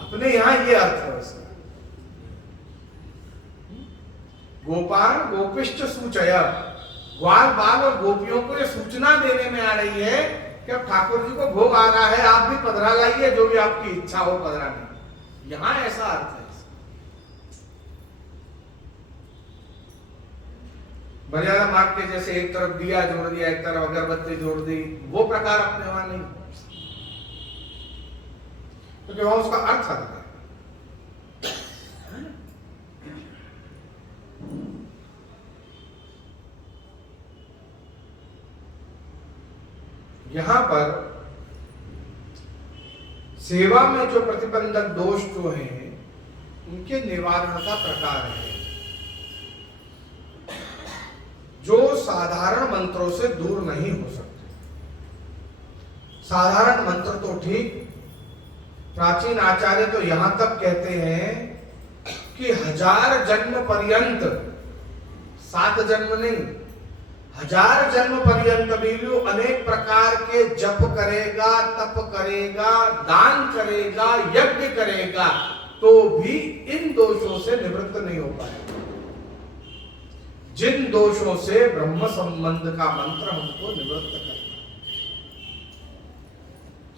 अपने यहां ये अर्थ है उसका। गोपाल गोपिष्ट सूचय, ग्वाल बाल और गोपियों को ये सूचना देने में आ रही है कि अब ठाकुर जी को भोग आ रहा है, आप भी पधरा लाइए, जो भी आपकी इच्छा हो पधराने। यहां ऐसा अर्थ है। मर्यादा मार्ग के जैसे एक तरफ दिया जोड़ दिया, एक तरफ अगरबत्ती जोड़ दी, वो प्रकार अपने वहां नहीं, क्योंकि वहां उसका अर्थ अलग है। यहां पर सेवा में जो प्रतिबंधक दोष जो हैं उनके निवारण का प्रकार है, जो साधारण मंत्रों से दूर नहीं हो सकते। साधारण मंत्र तो ठीक, प्राचीन आचार्य तो यहां तक कहते हैं कि 1000 जन्म पर्यंत, 7 जन्म नहीं, 1000 जन्म पर्यंत भी वो अनेक प्रकार के जप करेगा, तप करेगा, दान करेगा, यज्ञ करेगा, तो भी इन दोषों से निवृत्त नहीं हो पाएगा, जिन दोषों से ब्रह्म संबंध का मंत्र हमको निवृत्त करना।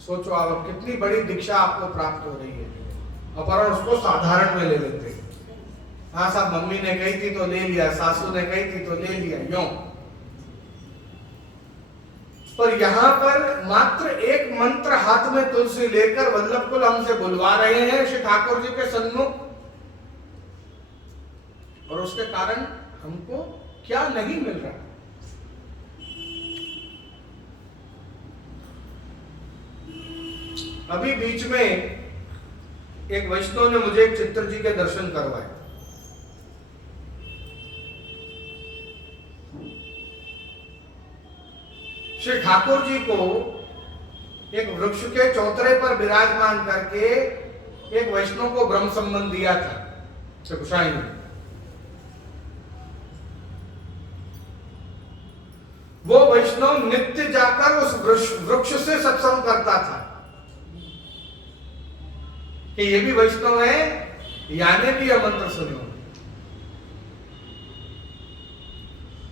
सोचो आप, कितनी बड़ी दीक्षा आपको प्राप्त हो रही है, अपरण उसको साधारण में ले लेते हैं। हाँ साहब, मम्मी ने कही थी तो ले लिया, सासू ने कही थी तो ले लिया, यूं। पर यहां पर मात्र एक मंत्र हाथ में तुलसी लेकर वल्लभ कुल हमसे बुलवा रहे हैं श्री ठाकुर जी के सन्मुख, और उसके कारण हमको क्या नहीं मिल रहा। अभी बीच में एक वैष्णव ने मुझे एक चित्र जी के दर्शन करवाए। श्री ठाकुर जी को एक वृक्ष के चौतरे पर विराजमान करके एक वैष्णव को ब्रह्म संबंध दिया था श्री गोसाई ने। वो वैष्णव नित्य जाकर उस वृक्ष से सत्संग करता था कि ये भी वैष्णव है, याने भी यह मंत्र सुने।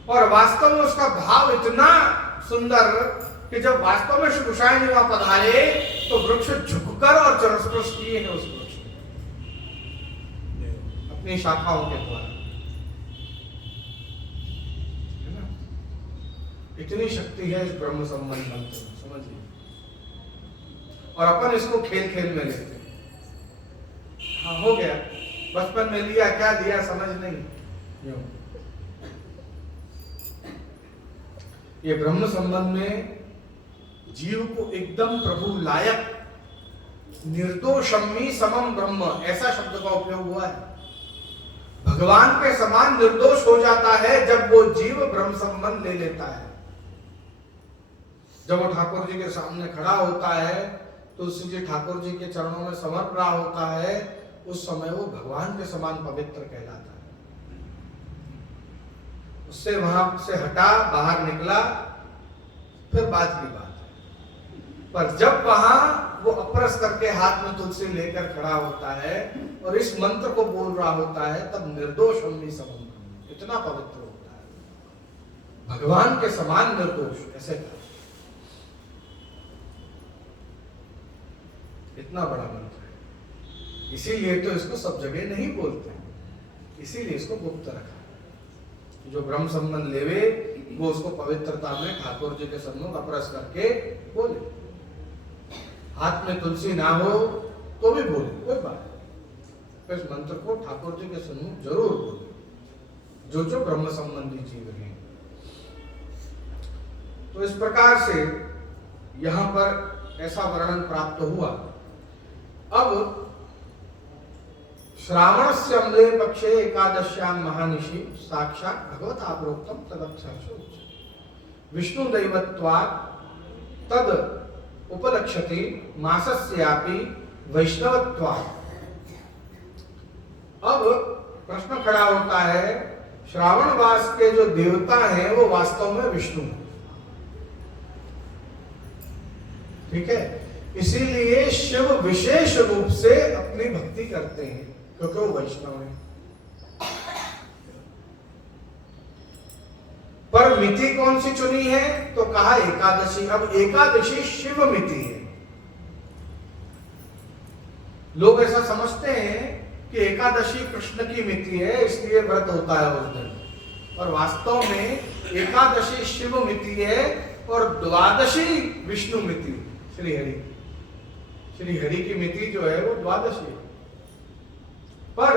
और वास्तव में उसका भाव इतना सुंदर कि जब वास्तव में श्री गोसाई जी वहां पधारे तो वृक्ष झुककर और चरण स्पर्श किए हैं उस वृक्ष अपनी शाखाओं के द्वारा। इतनी शक्ति है इस ब्रह्म संबंध मंत्र में, समझिए। और अपन इसको खेल खेल में लेते हैं। हाँ, हो गया, बचपन में लिया, क्या दिया समझ नहीं। ये ब्रह्म संबंध में जीव को एकदम प्रभु लायक, निर्दोषम्मी समम ब्रह्म, ऐसा शब्द का उपयोग हुआ है। भगवान के समान निर्दोष हो जाता है जब वो जीव ब्रह्म संबंध ले लेता है। जब वो ठाकुर जी के सामने खड़ा होता है, तुलसी जी ठाकुर जी के चरणों में समर्प रहा होता है, उस समय वो भगवान के समान पवित्र कहलाता है। उससे वहां से हटा, बाहर निकला, फिर बात की बात है। पर जब वहां वो अपरस करके हाथ में तुलसी लेकर खड़ा होता है और इस मंत्र को बोल रहा होता है, तब निर्दोष हमनी समम, इतना पवित्र होता है, भगवान के समान निर्दोष, ऐसे कहा। इतना बड़ा मंत्र है, इसीलिए तो इसको सब जगह नहीं बोलते, इसीलिए इसको गुप्त रखा। जो ब्रह्म संबंध लेवे वो उसको पवित्रता में ठाकुर जी के सन्मुख अपरस करके बोले। हाथ में तुलसी ना हो तो भी बोले, कोई बात नहीं। इस मंत्र को ठाकुर जी के सन्मुख जरूर बोले, जो जो ब्रह्म संबंधी जीव हैं। तो इस प्रकार से यहां पर ऐसा वर्णन प्राप्त हुआ। अब श्रावण से अम्ले पक्षे एकादश्यां महानिशि साक्षात भगवता प्रोक्तम तदक्षरशो विष्णु दैवत्वात् तद उपलक्ष्यते मासस्यापि वैष्णवत्वात्। अब प्रश्न खड़ा होता है, श्रावण मास के जो देवता हैं वो वास्तव में विष्णु हैं, ठीक है। इसीलिए शिव विशेष रूप से अपनी भक्ति करते हैं क्योंकि वो वैष्णव है। पर मिति कौन सी चुनी है तो कहा एकादशी। अब एकादशी शिव मिति है। लोग ऐसा समझते हैं कि एकादशी कृष्ण की मिति है इसलिए व्रत होता है उस दिन, और वास्तव में एकादशी शिव मिति है और द्वादशी विष्णु मिति श्री हरि की मिति जो है वो द्वादशी है। पर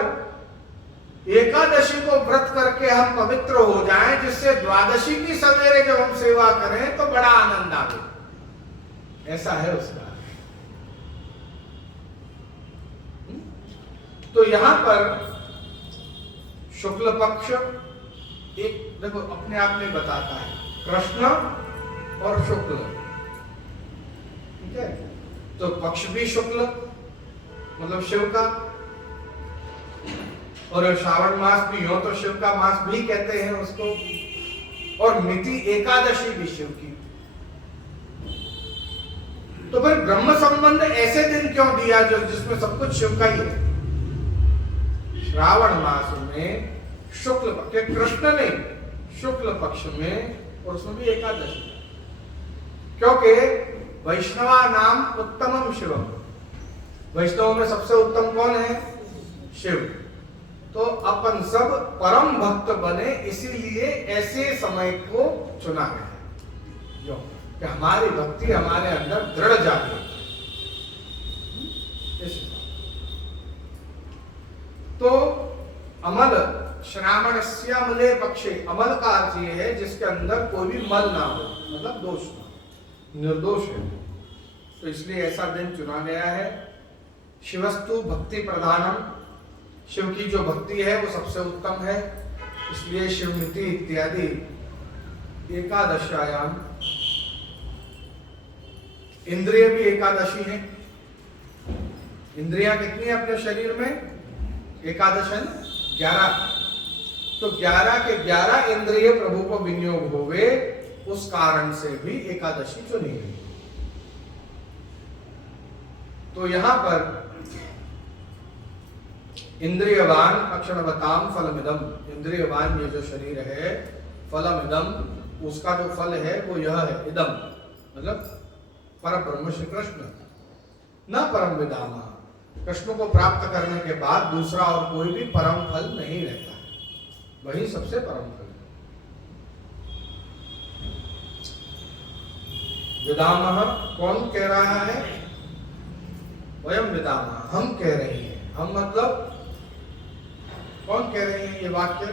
एकादशी को व्रत करके हम पवित्र हो जाएं, जिससे द्वादशी की सवेरे जब हम सेवा करें तो बड़ा आनंद आवे, ऐसा है उसका। तो यहां पर शुक्ल पक्ष एक देखो अपने आप में बताता है, कृष्ण और शुक्ल, ठीक है। तो पक्ष भी शुक्ल मतलब शिव का, और श्रावण मास भी यो तो शिव का मास भी कहते हैं उसको, और मिति एकादशी भी शिव की। तो फिर ब्रह्म संबंध ऐसे दिन क्यों दिया जो जिसमें सब कुछ शिव का ही है? श्रावण मास में शुक्ल पक्ष, कृष्ण ने शुक्ल पक्ष में, और उसमें भी एकादशी, क्योंकि वैष्णवा नाम उत्तमम शिवम, वैष्णव में सबसे उत्तम कौन है? शिव। तो अपन सब परम भक्त बने, इसीलिए ऐसे समय को चुना गया जो कि हमारी भक्ति हमारे अंदर दृढ़ जाती है। तो अमल श्रावणस्य अमले पक्षे, अमल का अर्थ ये है जिसके अंदर कोई भी मल ना हो, मतलब दोष ना, निर्दोष है। तो इसलिए ऐसा दिन चुना गया है। शिवस्तु भक्ति प्रधानम, शिव की जो भक्ति है वो सबसे उत्तम है, इसलिए शिवमिति इत्यादि एकादशायाम। इंद्रिय भी एकादशी है। इंद्रियां कितनी है अपने शरीर में? एकादश है, 11। तो 11 के 11 इंद्रिय प्रभु को विनियोग होवे, उस कारण से भी एकादशी चुनी गई। तो यहां पर इंद्रियवान अक्षणवताम फलमिदम, इंद्रियवान ये जो शरीर है, फलमिदम, उसका जो फल है वो यह है, इदम मतलब परब्रह्म श्री कृष्ण, न परम विदामा, कृष्ण को प्राप्त करने के बाद दूसरा और कोई भी परम फल नहीं रहता है, वही सबसे परम फल है। विदामः कौन कह रहा है? वयम विदामः, हम कह रहे हैं। हम मतलब कौन कह रहे हैं ये वाक्य?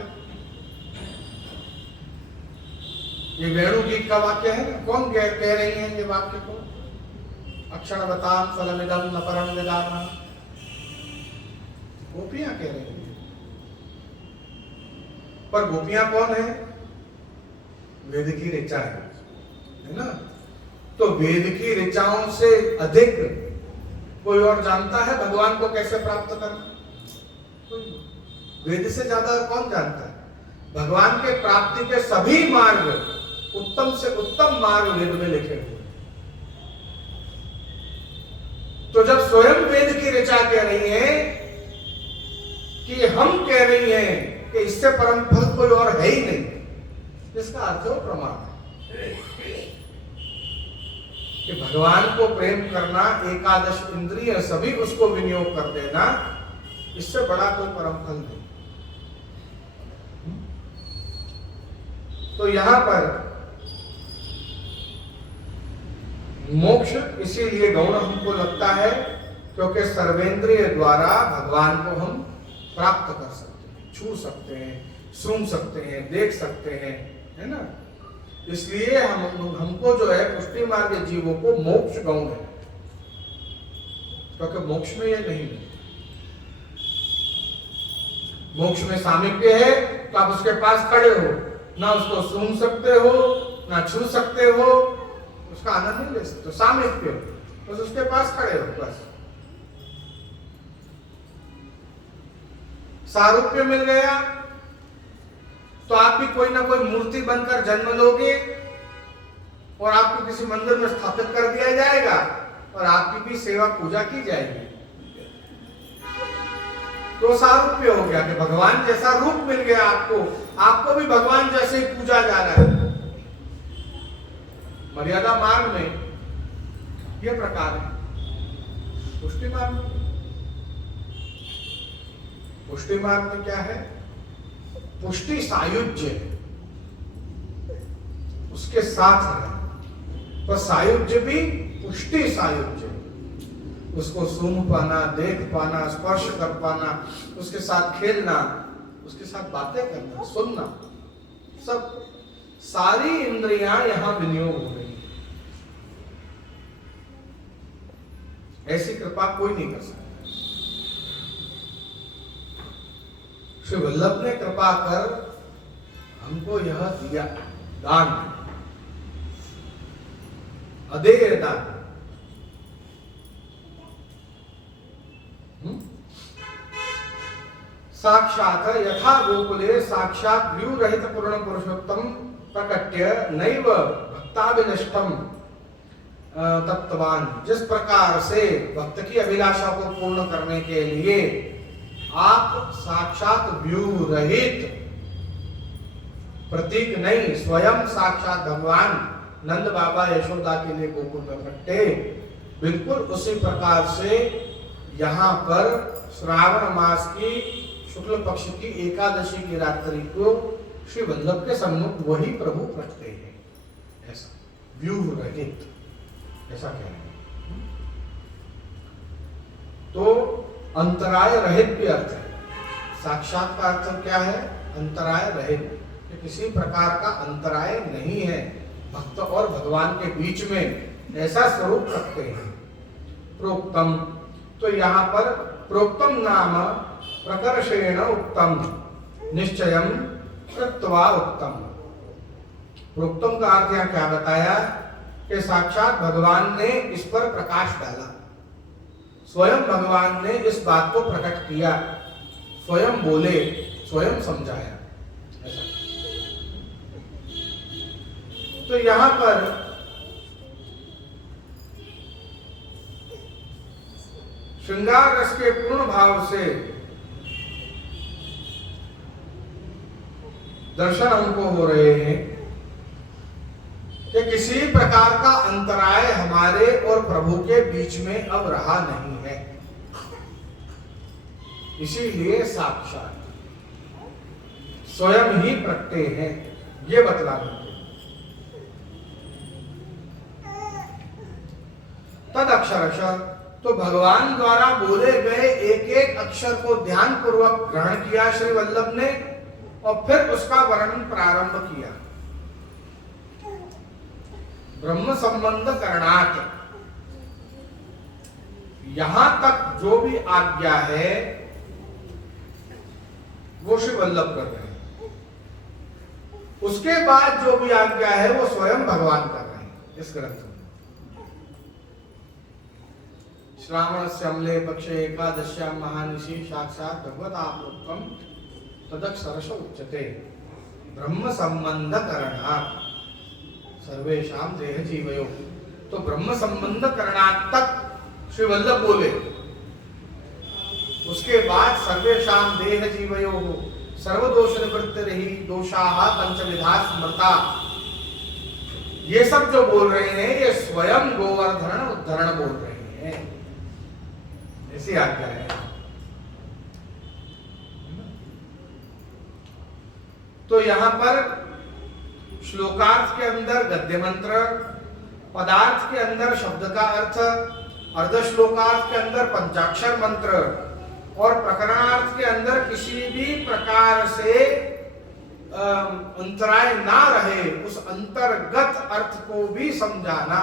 ये वेणु गीत का वाक्य है ना, कौन कह रही हैं ये वाक्य को? अक्षणवताम फलमिदम न परम विदामः, गोपियां कह रही हैं। पर गोपियां कौन है? वेद की ऋचा है ना। तो वेद की ऋचाओं से अधिक कोई और जानता है भगवान को कैसे प्राप्त करना? वेद से ज्यादा कौन जानता है? भगवान के प्राप्ति के सभी मार्ग, उत्तम से उत्तम मार्ग वेद में लिखे हुए। तो जब स्वयं वेद की ऋचा कह रही है कि हम कह रही हैं कि इससे परम फल कोई और है ही नहीं, इसका अर्थ है प्रमाण कि भगवान को प्रेम करना, एकादश इंद्रिय सभी उसको विनियोग कर देना, इससे बड़ा कोई परम फल नहीं। तो यहां पर मोक्ष इसीलिए गौण हमको लगता है क्योंकि सर्वेंद्रिय द्वारा भगवान को हम प्राप्त कर सकते हैं, छू सकते हैं, सुन सकते हैं, देख सकते हैं, है ना। इसलिए हमको जो है पुष्टि मार्ग जीवों को मोक्ष गौण है, क्योंकि मोक्ष में ये नहीं है। मोक्ष में सामीप्य है तो आप उसके पास खड़े हो, ना उसको सुन सकते हो ना छू सकते हो, उसका आनंद नहीं ले सकते। तो सामीप्य, बस उसके पास खड़े हो बस। सारूप्य मिल गया तो आप भी कोई ना कोई मूर्ति बनकर जन्म लोगे और आपको किसी मंदिर में स्थापित कर दिया जाएगा और आपकी भी सेवा पूजा की जाएगी। तो सारूप्य हो गया कि भगवान जैसा रूप मिल गया आपको, आपको भी भगवान जैसे ही पूजा जा रहा है। मर्यादा मार्ग में यह प्रकार है। पुष्टि मार्ग में, पुष्टि मार्ग में क्या है? पुष्टि सायुज्य, उसके साथ रहे, पर सायुज्य भी पुष्टि सायुज्य, उसको सूंघ पाना, देख पाना, स्पर्श कर पाना, उसके साथ खेलना, उसके साथ बातें करना, सुनना, सब सारी इंद्रियां यहां विनियोग हो रही है। ऐसी कृपा कोई नहीं कर सकता। श्री वल्लभ ने कृपा कर हमको यह दिया दान, अदेय दान। साक्षात यथा गोकुले साक्षात व्यू रहित पूर्ण पुरुषोत्तम प्रकट्य नैव भक्ताभिनिष्टम तत्वान, जिस प्रकार से भक्त की अभिलाषा को पूर्ण करने के लिए आप साक्षात व्यू रहित, प्रतीक नहीं, स्वयं साक्षात भगवान नंद बाबा यशोदा के लिए गोकुल में प्रकटे, बिल्कुल उसी प्रकार से यहाँ पर श्रावण मास की शुक्ल पक्ष की एकादशी की रात्रि को श्री वल्लभ के सम्मुख वही प्रभु प्रकटे हैं। ऐसा व्यू रहित, ऐसा कह रहे हैं। तो अंतराय रहित भी अर्थ है। साक्षात का अर्थ क्या है? अंतराय रहित, किसी प्रकार का अंतराय नहीं है भक्त और भगवान के बीच में, ऐसा स्वरूप रखते हैं। प्रोक्तम, तो यहाँ पर प्रोक्तम नाम प्रकर्षेण उत्तम निश्चयम कृत्वा उत्तम। प्रोक्तम का अर्थ यहाँ क्या बताया कि साक्षात भगवान ने इस पर प्रकाश डाला, स्वयं भगवान ने इस बात को प्रकट किया, स्वयं बोले, स्वयं समझाया, ऐसा। तो यहां पर श्रृंगार रस के पूर्ण भाव से दर्शन हमको हो रहे हैं कि किसी प्रकार का अंतराय हमारे और प्रभु के बीच में अब रहा नहीं है। इसीलिए साक्षात स्वयं ही प्रकटे हैं, ये बतलाने के। तद अक्षरशः, तो भगवान द्वारा बोले गए एक एक अक्षर को ध्यान पूर्वक ग्रहण किया श्री वल्लभ ने, और फिर उसका वर्णन प्रारंभ किया। ब्रह्म संबंध करणात, यहां तक जो भी आज्ञा है वो श्री वल्लभ कर रहे हैं, उसके बाद जो भी आज्ञा है वो स्वयं भगवान कर रहे हैं इस ग्रंथ में। श्रावण से अम्ले पक्षे एकादश्यां महानिशि साक्षात भगवता प्रोक्तम तदक्षरश उच्यते ब्रह्म संबंध करणात् सर्वेषां देह जीवयो। तो ब्रह्म संबंध करणात् तक श्री वल्लभ बोले, उसके बाद सर्वेषां देह जीवयो सर्वदोष निवृत्ति रही दोषाः पंचविधा स्मृता, ये सब जो बोल रहे हैं ये स्वयं गोवर्धन उद्धरण बोल रहे हैं, ऐसी आज्ञा है। तो यहां पर श्लोकार्थ के अंदर गद्य मंत्र, पदार्थ के अंदर शब्द का अर्थ, अर्ध श्लोकार्थ के अंदर पंचाक्षर मंत्र, और प्रकरणार्थ के अंदर किसी भी प्रकार से अंतराय ना रहे उस अंतर्गत अर्थ को भी समझाना।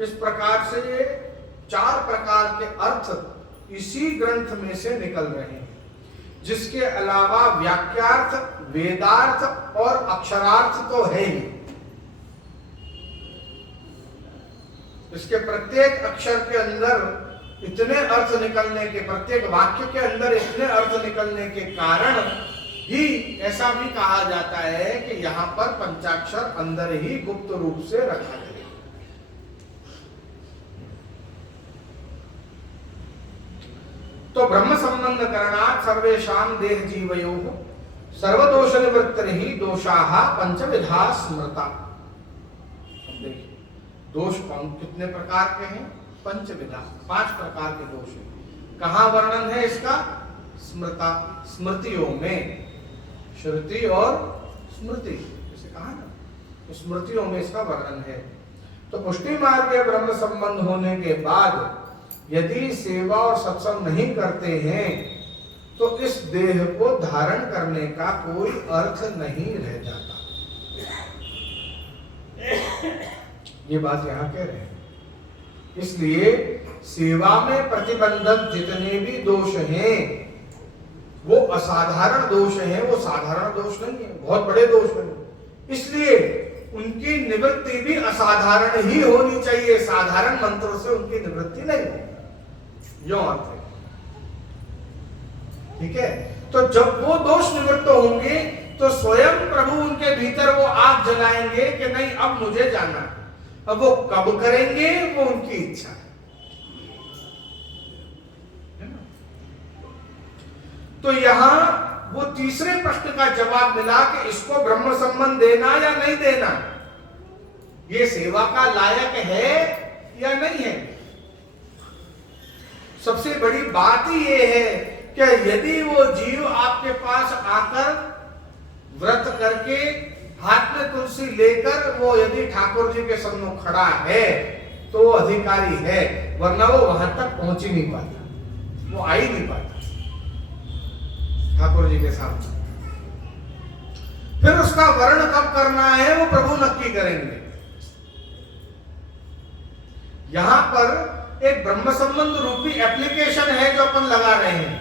इस प्रकार से ये 4 प्रकार के अर्थ इसी ग्रंथ में से निकल रहे हैं, जिसके अलावा व्याख्यार्थ, वेदार्थ और अक्षरार्थ तो है ही। इसके प्रत्येक अक्षर के अंदर इतने अर्थ निकलने के, प्रत्येक वाक्य के अंदर इतने अर्थ निकलने के कारण ही ऐसा भी कहा जाता है कि यहाँ पर पंचाक्षर अंदर ही गुप्त रूप से रखा गया। तो ब्रह्म संबंध करणात् सर्वेषां देह जीवयोः सर्वदोष निवृत्तिर्हि दोषाः पंचविधा स्मृता। देखिए दोष कितने प्रकार के हैं? पंचविधा, 5 प्रकार के दोष हैं। कहाँ वर्णन है इसका? स्मृता, स्मृतियों में, श्रुति और स्मृति, जैसे कहा ना, स्मृतियों में इसका वर्णन है। तो पुष्टि मार्ग या ब्रह्म संबंध होने के बाद यदि सेवा और सत्संग नहीं करते हैं तो इस देह को धारण करने का कोई अर्थ नहीं रह जाता। ये बात यहां कह रहे हैं। इसलिए सेवा में प्रतिबंधक जितने भी दोष हैं वो असाधारण दोष हैं, वो साधारण दोष नहीं है, बहुत बड़े दोष हैं। इसलिए उनकी निवृत्ति भी असाधारण ही होनी चाहिए, साधारण मंत्रों से उनकी निवृत्ति नहीं होगी। यो अर्थ है, ठीक है। तो जब वो दोष निवृत्त होंगे तो स्वयं प्रभु उनके भीतर वो आग जलाएंगे कि नहीं अब मुझे जाना। अब वो कब करेंगे वो उनकी इच्छा है। तो यहां वो तीसरे प्रश्न का जवाब मिला कि इसको ब्रह्म संबंध देना या नहीं देना, ये सेवा का लायक है या नहीं है। सबसे बड़ी बात ही ये है कि यदि वो जीव आपके पास आकर व्रत करके हाथ में तुलसी लेकर वो यदि ठाकुर जी के सम्मुख खड़ा है तो वो अधिकारी है, वरना वो वहां तक पहुंच ही नहीं पाता, वो आ ही नहीं पाता ठाकुर जी के सामने। फिर उसका वर्ण कब करना है वो प्रभु नक्की करेंगे। यहां पर एक ब्रह्म संबंध रूपी एप्लीकेशन है जो अपन लगा रहे हैं।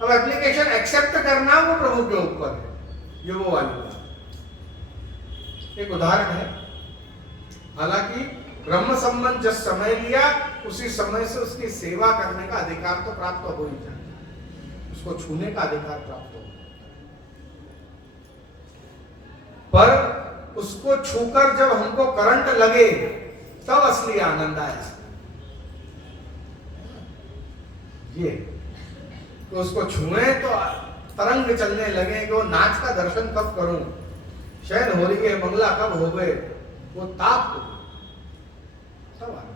अब एप्लीकेशन एक्सेप्ट करना वो प्रभु के ऊपर है। ये वो वाली बात एक उदाहरण है। हालांकि ब्रह्म संबंध जिस समय लिया उसी समय से उसकी सेवा करने का अधिकार तो प्राप्त हो ही जाए, उसको छूने का अधिकार प्राप्त हो, पर उसको छूकर जब हमको करंट लगे तब असली आनंद आया। ये तो उसको छुए तो तरंग चलने लगे कि वो नाच का दर्शन कब करूं, शयन हो रही है मंगला कब हो गए, वो ताप हो तब आना,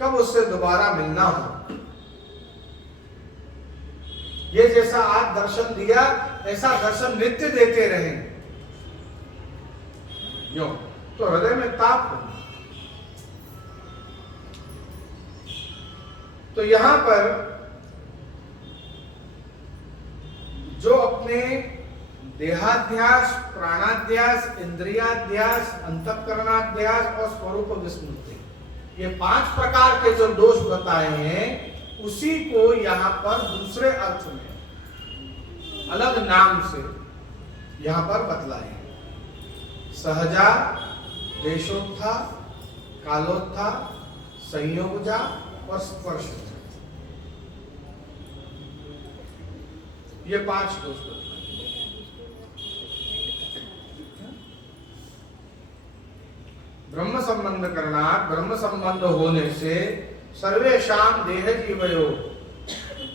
कब उससे दोबारा मिलना हो। ये जैसा आज दर्शन दिया ऐसा दर्शन नित्य देते रहे यो, तो हृदय में ताप हो। तो यहां पर जो अपने देहाध्यास, प्राणाध्यास, इंद्रियाध्यास, अंतःकरणाध्यास और स्वरूप विस्मृति, ये 5 प्रकार के जो दोष बताए हैं उसी को यहां पर दूसरे अर्थ में अलग नाम से यहां पर बतलाए। सहजा, देशोत्था, कालोत्था, संयोगजा और स्पर्श, ये 5 दोष बताए। ब्रह्म संबंध करना, ब्रह्म संबंध होने से सर्वेशाम देह जीवयो,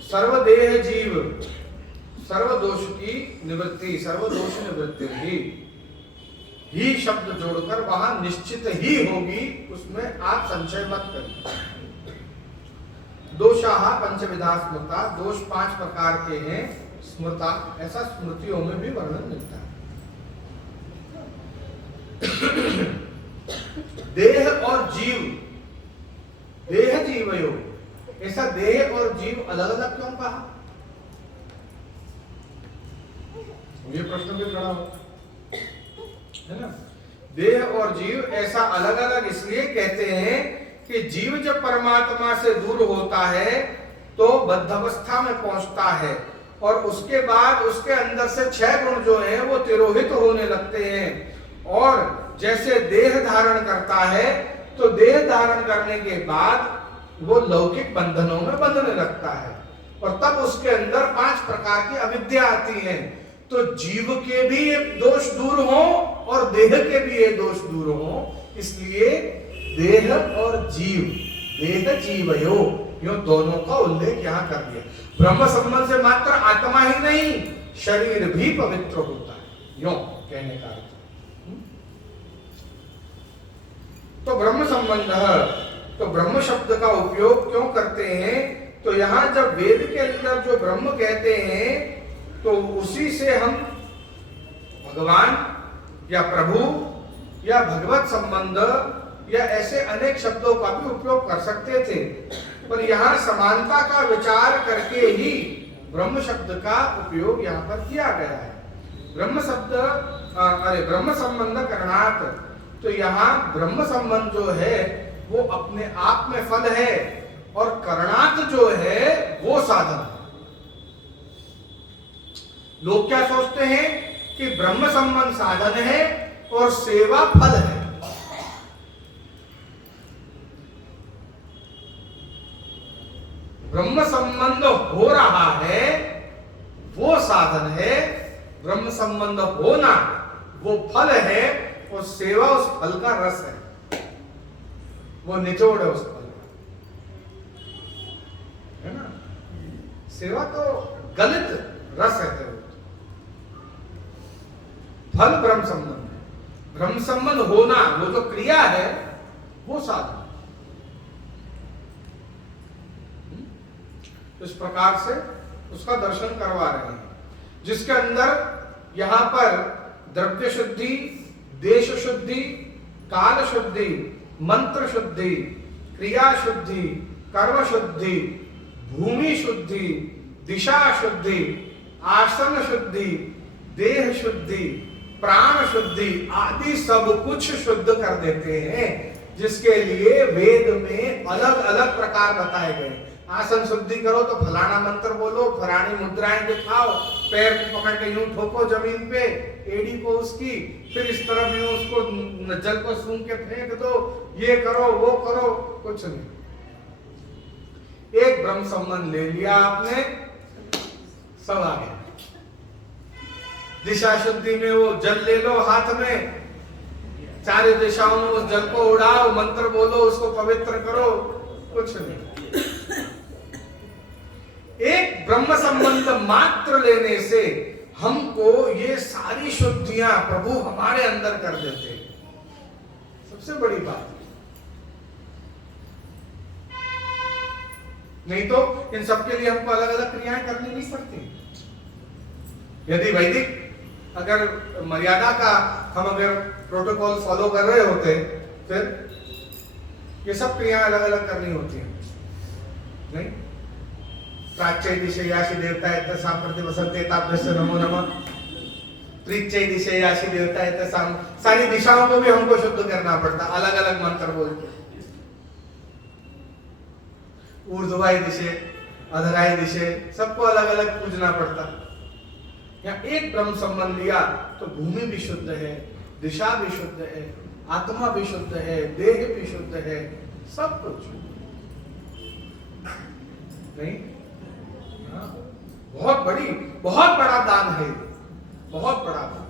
सर्वदेह जीव, सर्वदोष की निवृत्ति, सर्वदोष निवृत्ति ही शब्द जोड़कर वहां निश्चित ही होगी, उसमें आप संशय मत करिए। दोषाः पंचविधा स्मृता, दोष 5 प्रकार के हैं स्मृता, ऐसा स्मृतियों में भी वर्णन मिलता है। देह और जीव, देह जीवयो, ऐसा देह और जीव अलग अलग क्यों कहा? ये प्रश्न भी खड़ा हो है ना। देह और जीव ऐसा अलग अलग इसलिए कहते हैं कि जीव जब परमात्मा से दूर होता है तो बद्धावस्था में पहुंचता है और उसके बाद उसके अंदर से 6 गुण जो हैं वो तिरोहित होने लगते हैं। और जैसे देह धारण करता है तो देह धारण करने के बाद वो लौकिक बंधनों में बंधने लगता है और तब उसके अंदर 5 प्रकार की अविद्या आती है। तो जीव के भी ये दोष दूर हो और देह के भी ये दोष दूर हो, इसलिए देह और जीव, देह जीवयो, यो दोनों का उल्लेख यहां कर दिया। ब्रह्म संबंध से मात्र आत्मा ही नहीं शरीर भी पवित्र होता है, यो कहने का अर्थ। तो ब्रह्म संबंध, तो ब्रह्म शब्द का उपयोग क्यों करते हैं? तो यहां जब वेद के अंदर जो ब्रह्म कहते हैं तो उसी से हम भगवान या प्रभु या भगवत संबंध या ऐसे अनेक शब्दों का भी उपयोग कर सकते थे, पर यहाँ समानता का विचार करके ही ब्रह्म शब्द का उपयोग यहाँ पर किया गया है। ब्रह्म शब्द ब्रह्म संबंध करणार्थ, तो यहाँ ब्रह्म संबंध जो है वो अपने आप में फल है और करणार्थ जो है वो साधन है। लोग क्या सोचते हैं कि ब्रह्म संबंध साधन है और सेवा फल है। ब्रह्म संबंध हो रहा है वो साधन है, ब्रह्म संबंध होना वो फल है, और सेवा उस फल का रस है, वो निचोड़ है उस फल का, है ना। सेवा तो गलित रस है, फल ब्रह्म संबंध है। ब्रह्म संबंध होना वो जो क्रिया है वो साधन। इस प्रकार से उसका दर्शन करवा रहे हैं, जिसके अंदर यहां पर द्रव्य शुद्धि, देश शुद्धि, काल शुद्धि, मंत्र शुद्धि, क्रिया शुद्धि, कर्म शुद्धि, भूमि शुद्धि, दिशा शुद्धि, आसन शुद्धि, देह शुद्धि, प्राण शुद्धि आदि सब कुछ शुद्ध कर देते हैं, जिसके लिए वेद में अलग अलग प्रकार बताए गए। आसन शुद्धि करो तो फलाना मंत्र बोलो, फलानी मुद्राएं दिखाओ, पैर को पकड़ के यूं ठोको जमीन पे, एड़ी को उसकी, फिर इस तरफ यूं उसको जल को सूंघ के फेंक दो, ये करो वो करो, कुछ नहीं। एक ब्रह्म संबंध ले लिया आपने, सब आ गया। दिशा शुद्धि में वो जल ले लो हाथ में, चारों दिशाओं में उस जल को उड़ाओ, मंत्र बोलो, उसको पवित्र करो, कुछ नहीं। एक ब्रह्म संबंध मात्र लेने से हमको ये सारी शुद्धियां प्रभु हमारे अंदर कर देते हैं। सबसे बड़ी बात, नहीं तो इन सबके लिए हमको अलग अलग क्रियाएं करनी नहीं पड़ती। यदि वैदिक अगर मर्यादा का हम अगर प्रोटोकॉल फॉलो कर रहे होते, फिर ये सब क्रियाएं अलग अलग करनी होती हैं, नहीं। प्राच्य दिशयाशी देवता तथा प्रतिवसंते ताभ्यस्य नमो नमः, त्रिच्य दिशयाशी देवता तथा, सारी दिशाओं को भी हमको शुद्ध करना पड़ता, अलग अलग मंत्र बोल के। ऊर्ध्वाय दिशे, अधराय दिशे, सबको अलग अलग पूजना पड़ता। यहाँ एक ब्रह्म संबंध लिया तो भूमि भी शुद्ध है, दिशा भी शुद्ध है, आत्मा भी शुद्ध है, देह भी शुद्ध है, सब कुछ नहीं। बहुत बड़ा दान है, बहुत बड़ा दान।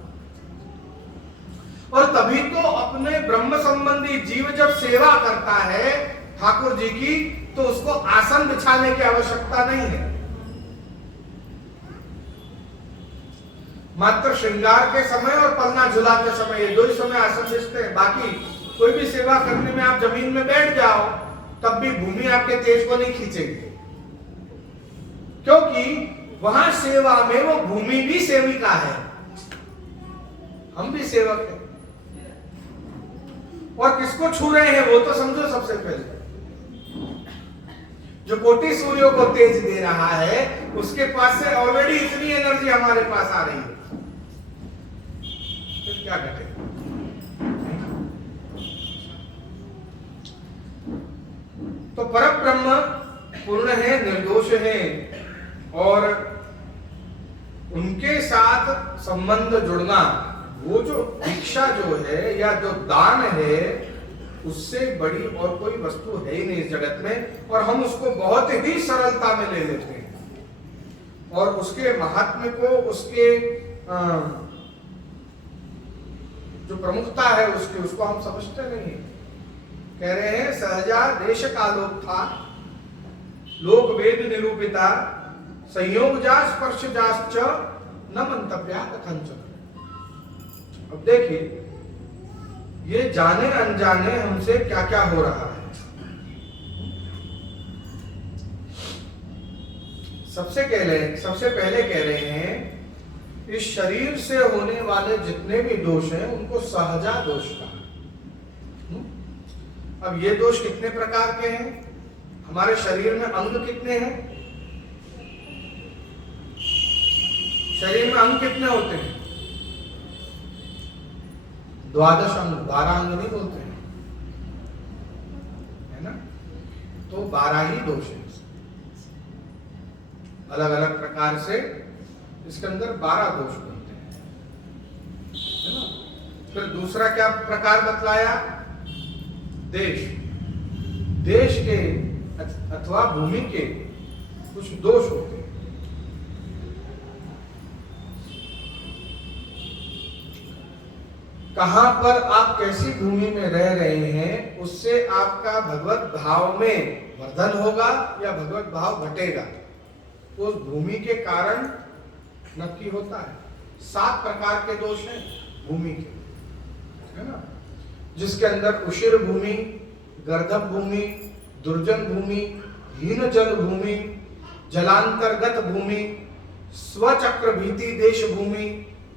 और तभी तो अपने ब्रह्म संबंधी जीव जब सेवा करता है ठाकुर जी की, तो उसको आसन बिछाने की आवश्यकता नहीं है। मात्र श्रृंगार के समय और पन्ना झुलाते समय, ये दो ही समय आसन बिछते हैं। बाकी कोई भी सेवा करने में आप जमीन में बैठ जाओ, तब भी भूमि आपके तेज को नहीं खींचेगी, क्योंकि वहां सेवा में वो भूमि भी सेविका है, हम भी सेवक हैं। और किसको छू रहे हैं वो तो समझो। सबसे पहले जो कोटि सूर्यों को तेज दे रहा है, उसके पास से ऑलरेडी इतनी एनर्जी हमारे पास आ रही है, फिर क्या घटेगा। तो परब्रह्म पूर्ण है, निर्दोष है, और उनके साथ संबंध जुड़ना, वो जो दीक्षा जो है या जो दान है, उससे बड़ी और कोई वस्तु है ही नहीं इस जगत में, और हम उसको बहुत ही सरलता में ले लेते हैं, और उसके महात्म्य को, उसके जो प्रमुखता है उसकी, उसको हम समझते नहीं। कह रहे हैं सहजा देश कालोक था, लोक वेद निरूपिता, संयोग जा स्पर्श जाश्च न मंतव्या कथंचन। अब देखिए, ये जाने अनजाने हमसे क्या क्या हो रहा है। सबसे पहले कह रहे हैं इस शरीर से होने वाले जितने भी दोष हैं उनको सहजा दोष कहा। अब ये दोष कितने प्रकार के हैं? हमारे शरीर में अंग कितने हैं? शरीर में अंग कितने होते हैं? 12 अंग, 12 अंग नहीं बोलते हैं, है ना? तो 12 ही दोष हैं, अलग अलग प्रकार से इसके अंदर 12 दोष बनते हैं, है ना? फिर दूसरा क्या प्रकार बतलाया? देश, देश के अथवा भूमि के कुछ दोष होते हैं। कहां पर आप कैसी भूमि में रह रहे हैं उससे आपका भगवत भाव में वर्धन होगा या भगवत भाव घटेगा, उस भूमि के कारण नक्की होता है। 7 प्रकार के दोष हैं भूमि के, है ना? जिसके अंदर उशिर भूमि, गर्दभ भूमि, दुर्जन भूमि, हीन जल भूमि, जलांतर्गत भूमि, स्वचक्र भीति देश भूमि,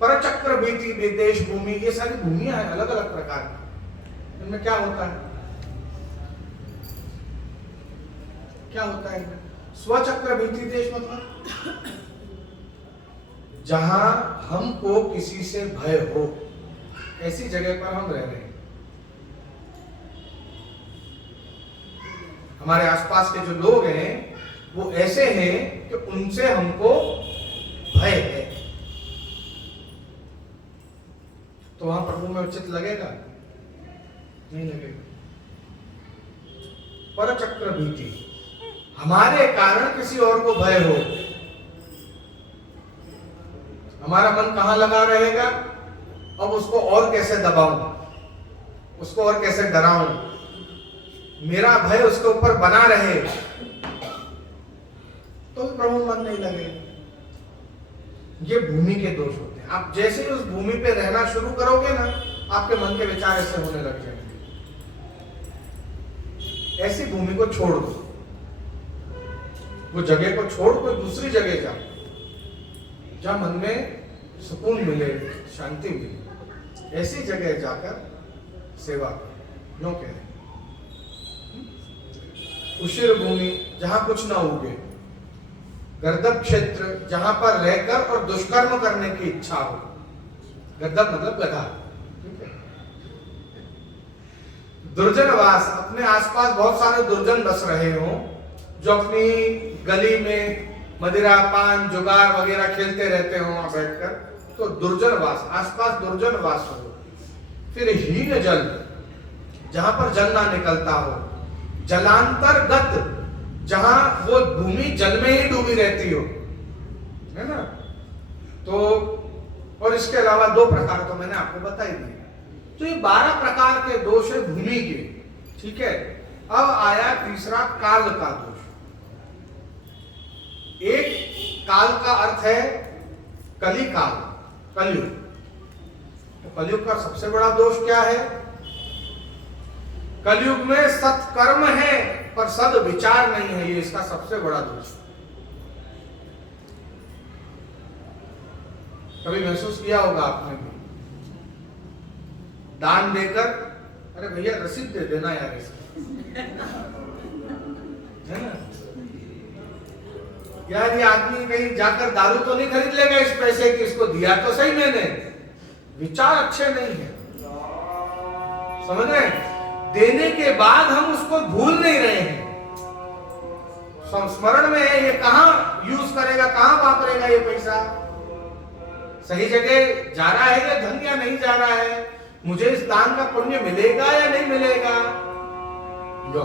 परचक्र भीति देश भूमि, ये सारी भूमियां हैं अलग अलग प्रकार की। इनमें क्या होता है? क्या होता है? स्वचक्र भीति देश मतलब जहां हमको किसी से भय हो, ऐसी जगह पर हम रह रहे हैं। हमारे आसपास के जो लोग हैं वो ऐसे हैं कि उनसे हमको भय है, तो वहां प्रभु में उचित लगेगा? नहीं लगेगा। परचक्र भीति, हमारे कारण किसी और को भय हो, हमारा मन कहां लगा रहेगा? अब उसको और कैसे दबाऊं, उसको और कैसे डराऊं, मेरा भय उसके ऊपर बना रहे, तो प्रभु मन नहीं लगेगा। ये भूमि के दोष होते हैं। आप जैसे ही उस भूमि पे रहना शुरू करोगे ना, आपके मन के विचार ऐसे होने लग जाएंगे। ऐसी भूमि को छोड़ दो, वो जगह को छोड़ कोई दूसरी जगह जाओ जहां मन में सुकून मिले, शांति मिले, ऐसी जगह जाकर सेवा करो। नो कह रहे उशिर भूमि, जहां कुछ ना उगे, गर्दभ क्षेत्र, जहां पर रहकर और दुष्कर्म करने की इच्छा हो। गर्दभ मतलब गधा, ठीक है? दुर्जनवास, अपने आसपास बहुत सारे दुर्जन बस रहे हो जो अपनी गली में मदिरा पान जुगार वगैरह खेलते रहते हो वहां बैठकर, तो दुर्जनवास, आसपास दुर्जनवास हो। फिर हीन जल, जहां पर जल ना निकलता हो। जलांतर्गत, जहां वो भूमि जल में ही डूबी रहती हो, है ना? तो और इसके अलावा 2 प्रकार तो मैंने आपको बता ही दिए। तो ये 12 प्रकार के दोष है भूमि के, ठीक है? अब आया तीसरा काल का दोष। एक काल का अर्थ है कली काल, कलयुग। तो कलयुग का सबसे बड़ा दोष क्या है? कलयुग में सत्कर्म है पर सद विचार नहीं है, ये इसका सबसे बड़ा दोष। कभी महसूस किया होगा आपने भी, दान देकर, अरे भैया रसीद दे देना यार इसकी, है ना? यार ये आदमी कहीं जाकर दारू तो नहीं खरीद लेगा इस पैसे की, इसको दिया तो सही मैंने। विचार अच्छे नहीं है, समझ रहे हैं? देने के बाद हम उसको भूल नहीं रहे हैं, संस्मरण में है, ये कहां यूज करेगा, कहां वापरेगा ये पैसा, सही जगह जा रहा है ये धन या नहीं जा रहा है, मुझे इस दान का पुण्य मिलेगा या नहीं मिलेगा। लो,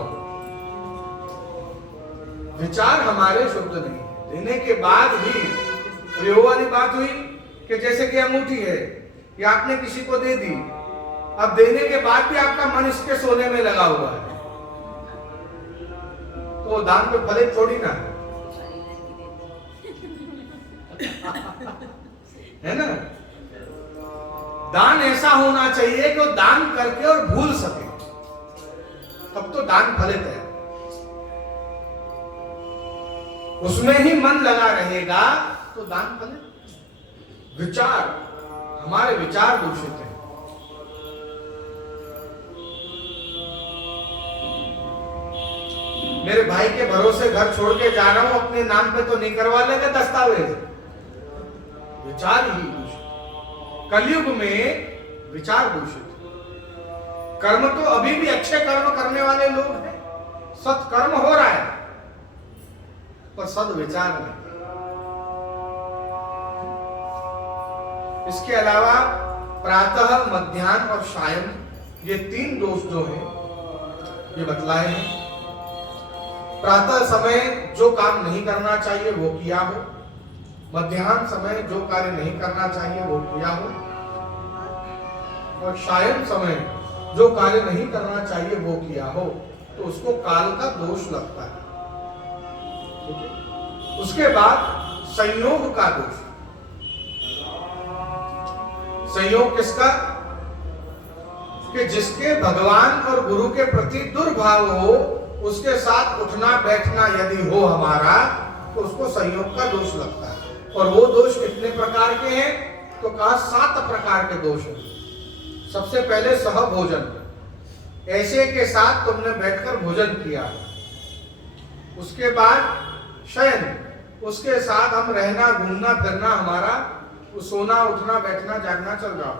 विचार हमारे शुद्ध नहीं, देने के बाद भी वो वाली बात हुई कि जैसे कि अंगूठी है, ये आपने किसी को दे दी, अब देने के बाद भी आपका मन इसके सोने में लगा हुआ है, तो दान पे फलित थोड़ी ना है ना? दान ऐसा होना चाहिए कि वो दान करके और भूल सके, तब तो दान फलित है। उसमें ही मन लगा रहेगा तो दान फलित। विचार, हमारे विचार दूषित हैं। मेरे भाई के भरोसे घर छोड़ के जा रहा हूं, अपने नाम पे तो नहीं करवा लेगा दस्तावेज, विचार ही दूषित। कलयुग में विचार दूषित। कर्म तो अभी भी अच्छे कर्म करने वाले लोग हैं, सत्कर्म हो रहा है, पर सद्विचार नहीं। इसके अलावा प्रातः, मध्याह्न और सायं, ये 3 दोष जो हैं ये बतलाए हैं। प्रातः समय जो काम नहीं करना चाहिए वो किया हो, मध्याह्न समय जो कार्य नहीं करना चाहिए वो किया हो, और सायं समय जो कार्य नहीं करना चाहिए वो किया हो, तो उसको काल का दोष लगता है। उसके बाद संयोग का दोष। संयोग किसका? कि जिसके भगवान और गुरु के प्रति दुर्भाव हो, उसके साथ उठना बैठना यदि हो हमारा, तो उसको संयोग का दोष लगता है। और वो दोष कितने प्रकार के हैं? तो कहा 7 प्रकार के दोष हैं। सबसे पहले सहभोजन, ऐसे के साथ तुमने बैठकर भोजन किया। उसके बाद शयन, उसके साथ हम रहना घूमना फिरना, हमारा सोना उठना बैठना जागना चल रहा हो।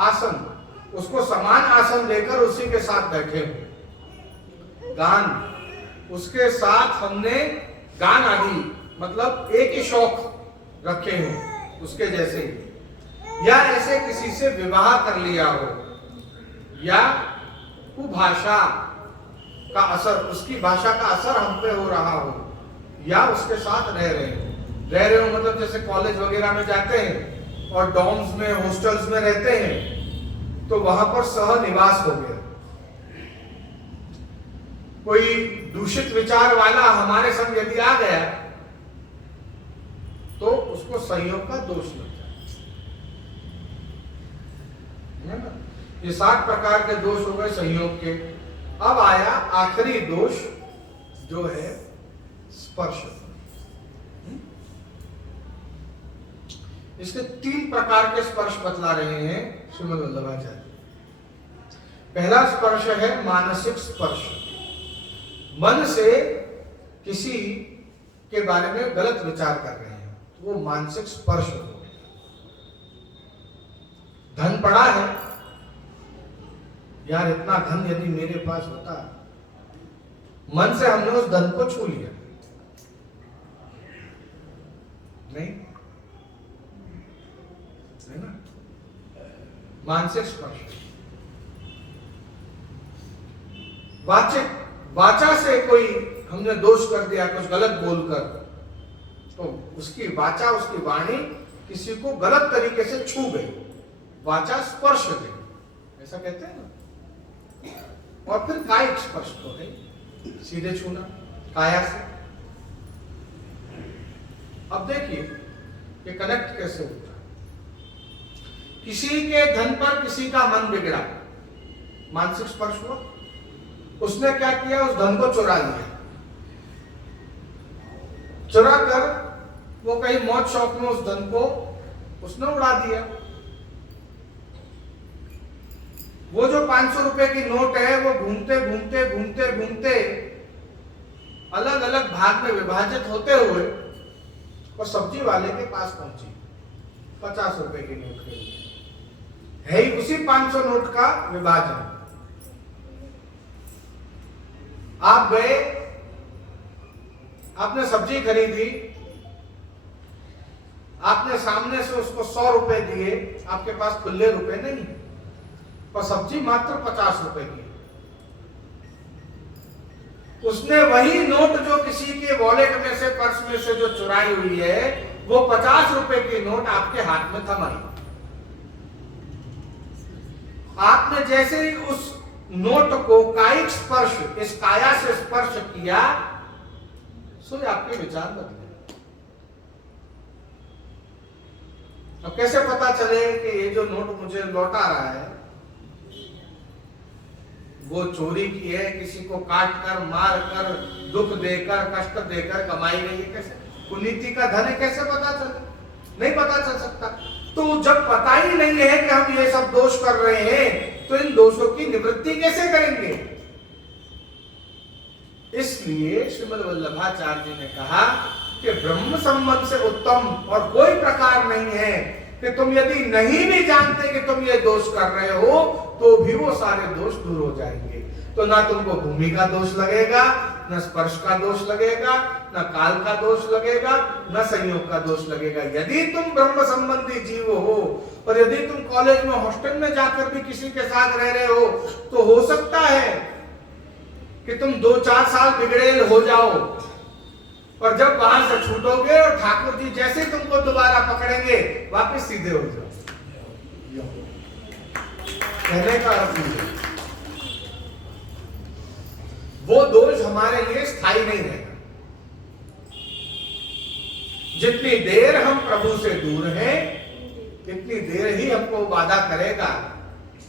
आसन, उसको समान आसन देकर उसी के साथ बैठे हो। गान, उसके साथ हमने गान आदि मतलब एक ही शौक रखे हो उसके जैसे ही, या ऐसे किसी से विवाह कर लिया हो, या कुभाषा का असर, उसकी भाषा का असर हम पे हो रहा हो, या उसके साथ रह रहे हो मतलब जैसे कॉलेज वगैरह में जाते हैं और डॉर्म्स में, हॉस्टल्स में रहते हैं, तो वहां पर सहनिवास हो गया। कोई दूषित विचार वाला हमारे संग यदि आ गया तो उसको संयोग का दोष लगता है ना। ये 7 प्रकार के दोष हो गए संयोग के। अब आया आखिरी दोष जो है स्पर्श। इसके 3 प्रकार के स्पर्श बतला रहे हैं श्रीमद् वल्लभाचार्य। पहला स्पर्श है मानसिक स्पर्श। मन से किसी के बारे में गलत विचार कर रहे हैं, वो मानसिक स्पर्श हो। धन पड़ा है, यार इतना धन यदि मेरे पास होता, मन से हमने उस धन को छू लिया, नहीं है ना, मानसिक स्पर्श। वाचिक, वाचा से कोई हमने दोष कर दिया, कुछ गलत बोलकर, तो उसकी वाचा, उसकी वाणी किसी को गलत तरीके से छू गई, वाचा स्पर्श गई, ऐसा कहते हैं ना। और फिर कायिक स्पर्श तो है, सीधे छूना काया से। अब देखिए ये कनेक्ट कैसे होता है। किसी के धन पर किसी का मन बिगड़ा, मानसिक स्पर्श हुआ। उसने क्या किया, उस धन को चुरा लिया, चुरा कर वो कहीं मौज शौक में उस धन को उसने उड़ा दिया। वो जो 500 रुपए की नोट है वो घूमते घूमते घूमते घूमते अलग अलग भाग में विभाजित होते हुए और सब्जी वाले के पास पहुंची 50 रुपए की नोट के लिए, है ही उसी 500 नोट का विभाजन। आप गए, आपने सब्जी खरीदी, आपने सामने से उसको 100 रुपए दिए, आपके पास खुले रुपए नहीं, पर सब्जी मात्र 50 रुपए की। उसने वही नोट जो किसी के वॉलेट में से, पर्स में से जो चुराई हुई है, वो 50 रुपए की नोट आपके हाथ में थमाई। आपने जैसे ही उस नोट को कायिक स्पर्श, इस काया से स्पर्श किया, सो आपके विचार बदले। अब कैसे पता चले कि ये जो नोट मुझे लौटा रहा है वो चोरी की है, किसी को काट कर, मार कर, दुख देकर, कष्ट देकर कमाई गई है? कैसे? कुनीति का धन है, कैसे पता चले? नहीं पता चल सकता। तो जब पता ही नहीं है कि हम ये सब दोष कर रहे हैं, तो इन दोषों की निवृत्ति कैसे करेंगे? इसलिए श्रीमद् वल्लभाचार्य जी ने कहा कि ब्रह्म संबंध से उत्तम और कोई प्रकार नहीं है कि तुम यदि नहीं भी जानते कि तुम ये दोष कर रहे हो, तो भी वो सारे दोष दूर हो जाएंगे। तो ना तुमको भूमि का दोष लगेगा, न स्पर्श का दोष लगेगा, न काल का दोष लगेगा, न संयोग का दोष लगेगा। यदि तुम ब्रह्म संबंधी जीव हो और यदि तुम कॉलेज में हॉस्टल में जाकर भी किसी के साथ रह रहे हो, तो हो सकता है कि तुम 2-4 साल बिगड़ेल हो जाओ, और जब वहां से छूटोगे और ठाकुर जी जैसे तुमको दोबारा पकड़ेंगे, वापस सीधे हो जाओ। कहने का अर्थ है वो दोष हमारे लिए स्थायी नहीं रहेगा। जितनी देर हम प्रभु से दूर हैं, इतनी देर ही हमको बाधा करेगा,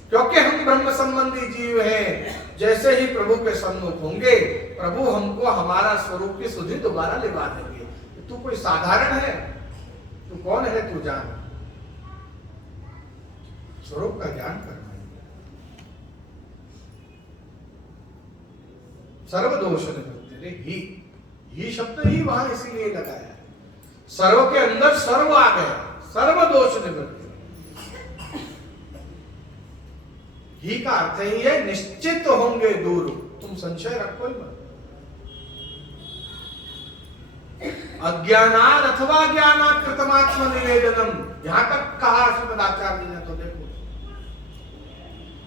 क्योंकि हम ब्रह्म संबंधी जीव हैं। जैसे ही प्रभु के सम्मुख होंगे, प्रभु हमको हमारा स्वरूप की सुधि दोबारा लिवा देंगे। तू कोई साधारण है? तू कौन है? तू जान, स्वरूप का ज्ञान करना। सर्वदोष निवृत्ति, ही शब्द ही वहां इसीलिए लगाया है। सर्व के अंदर सर्व आ गया, सर्वदोष निवृत्ति। ही का अर्थ ही है निश्चित होंगे दूर, तुम संशय रखो ही मत। अज्ञानाद अथवा ज्ञानाद कृतमात्म निवेदनम, यहां तक कहा श्रीमदाचार्य ने। तो देखो,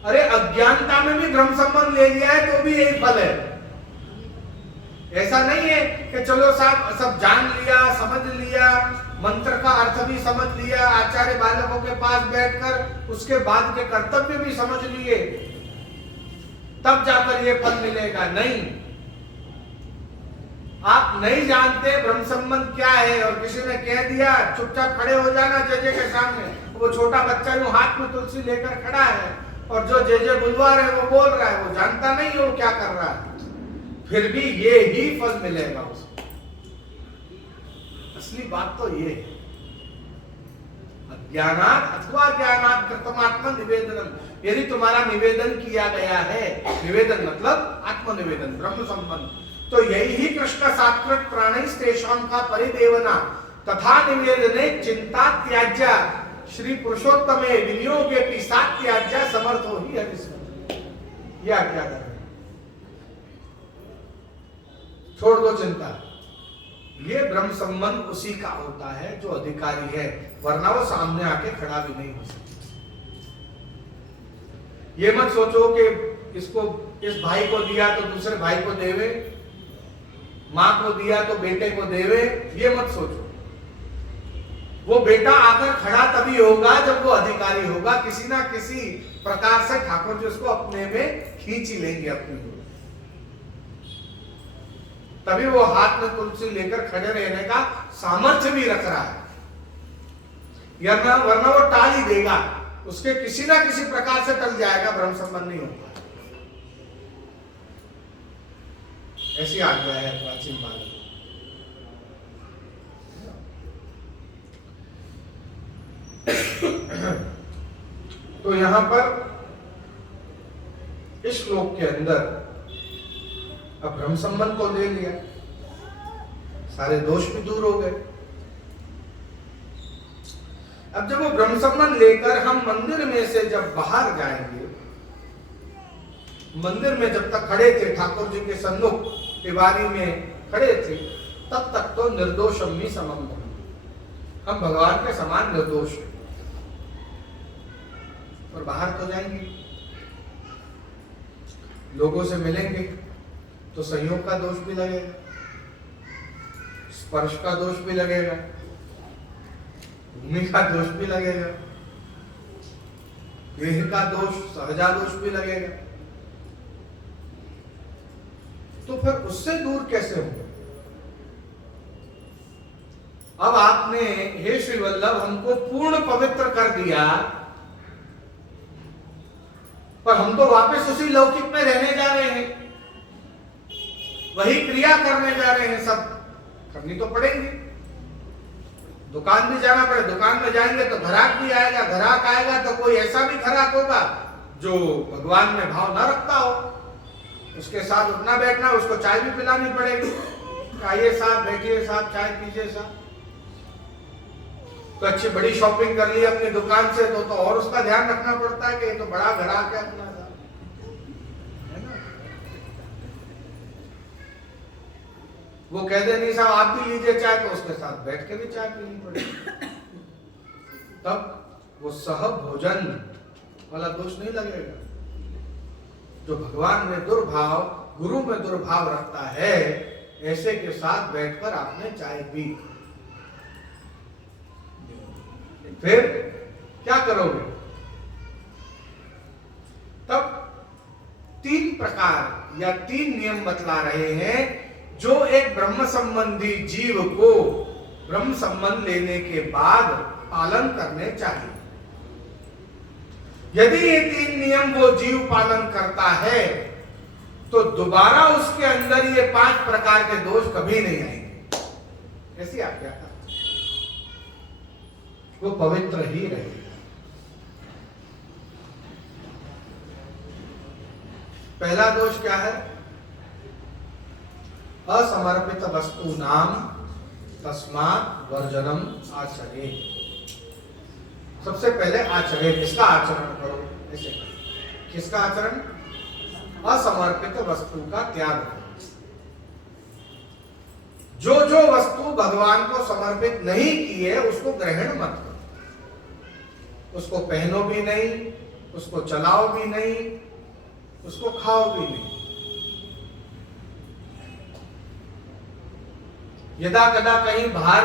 अरे अज्ञानता में भी ब्रह्म संबंध ले लिया है तो भी यही फल है। ऐसा नहीं है कि चलो सब जान लिया, समझ लिया, मंत्र का अर्थ भी समझ लिया, आचार्य बालकों के पास बैठकर उसके बाद के कर्तव्य भी समझ लिए, तब जाकर ये फल मिलेगा। नहीं, आप नहीं जानते ब्रह्म संबंध क्या है और किसी ने कह दिया चुपचाप खड़े हो जाना जेजे के सामने। वो छोटा बच्चा यूं हाथ में तुलसी लेकर खड़ा है और जो जेजे बुलवा रहे वो बोल रहा है, वो जानता नहीं है वो क्या कर रहा है, फिर भी ये ही फल मिलेगा उसको। असली बात तो ये है, अज्ञानात् अथवा ज्ञानात् कृतमात्म निवेदनम। यदि तुम्हारा निवेदन किया गया है, निवेदन मतलब आत्मनिवेदन, ब्रह्म संबंध, तो यही ही कृष्ण सात्कृत प्राणैस्तेषां का परिदेवना तथा निवेदने चिंता त्याज्य श्री पुरुषोत्तमे विनियोगे पिसात् त्याज्य समर्थो ही हरिस्मरण। यह क्या कर रहे, छोड़ दो चिंता। ये ब्रह्म संबंध उसी का होता है जो अधिकारी है, वरना वो सामने आके खड़ा भी नहीं हो सकता। ये मत सोचो कि इसको, इस भाई को दिया तो दूसरे भाई को देवे, मां को दिया तो बेटे को देवे, ये मत सोचो। वो बेटा आकर खड़ा तभी होगा जब वो अधिकारी होगा, किसी ना किसी प्रकार से ठाकुर जी उसको अपने में खींच ही लेंगे अपनी ओर, तभी वो हाथ में तुलसी लेकर खड़े रहने का सामर्थ्य भी रख रहा है, वरना वो टाल ही देगा, उसके किसी ना किसी प्रकार से टल जाएगा, ब्रह्म संबंध नहीं होगा। ऐसी आज्ञा है प्राचीन काल में। तो यहां पर इस श्लोक के अंदर अब ब्रह्म संबंध को ले लिया, सारे दोष भी दूर हो गए। अब जब वो ब्रह्म संबंध लेकर हम मंदिर में से जब बाहर जाएंगे, मंदिर में जब तक खड़े थे ठाकुर जी के सन्मुख तिवारी में खड़े थे, तब तक तो निर्दोषम ही समम, हम भगवान के समान निर्दोष हैं। और बाहर तो जाएंगे, लोगों से मिलेंगे तो संयोग का दोष भी लगेगा, स्पर्श का दोष भी लगेगा, भूमि का दोष भी लगेगा, देह का दोष, सहजा दोष भी लगेगा। तो फिर उससे दूर कैसे होंगे? अब आपने हे श्री वल्लभ हमको पूर्ण पवित्र कर दिया, पर हम तो वापस उसी लौकिक में रहने जा रहे हैं, वही क्रिया करने जा रहे हैं, सब करनी तो पड़ेगी। दुकान भी जाना पड़े, दुकान में जाएंगे तो ग्राहक भी आएगा, ग्राहक आएगा तो कोई ऐसा भी ग्राहक होगा जो भगवान में भाव न रखता हो, उसके साथ उठना बैठना, उसको चाय भी पिलानी पड़ेगी। आइए साहब, बैठिए साहब, चाय पीजिए साहब। तो अच्छी बड़ी शॉपिंग कर ली अपनी दुकान से तो और उसका ध्यान रखना पड़ता है कि ये तो बड़ा ग्राहक है अपना, है ना। वो कह दे नहीं साहब आप भी लीजिए चाय, तो उसके साथ बैठ के भी चाय पीनी पड़ेगी। तब वो सह भोजन वाला दोष नहीं लगेगा। जो भगवान में दुर्भाव, गुरु में दुर्भाव रखता है, ऐसे के साथ बैठकर आपने चाय पी, फिर क्या करोगे? तब 3 प्रकार या 3 नियम बतला रहे हैं जो एक ब्रह्म संबंधी जीव को ब्रह्म संबंध लेने के बाद पालन करने चाहिए। यदि ये 3 नियम वो जीव पालन करता है तो दोबारा उसके अंदर ये 5 प्रकार के दोष कभी नहीं आएंगे। ऐसी आज्ञा का वो पवित्र ही रहेगा। पहला दोष क्या है? असमर्पित वस्तु नाम तस्मात् वर्जनम आचरेत्। सबसे पहले आचरण, किसका आचरण करो? ऐसे किसका आचरण? असमर्पित वस्तु का त्याग करो। जो जो वस्तु भगवान को समर्पित नहीं की है उसको ग्रहण मत करो। उसको पहनो भी नहीं, उसको चलाओ भी नहीं, उसको खाओ भी नहीं। यदा कदा कहीं बाहर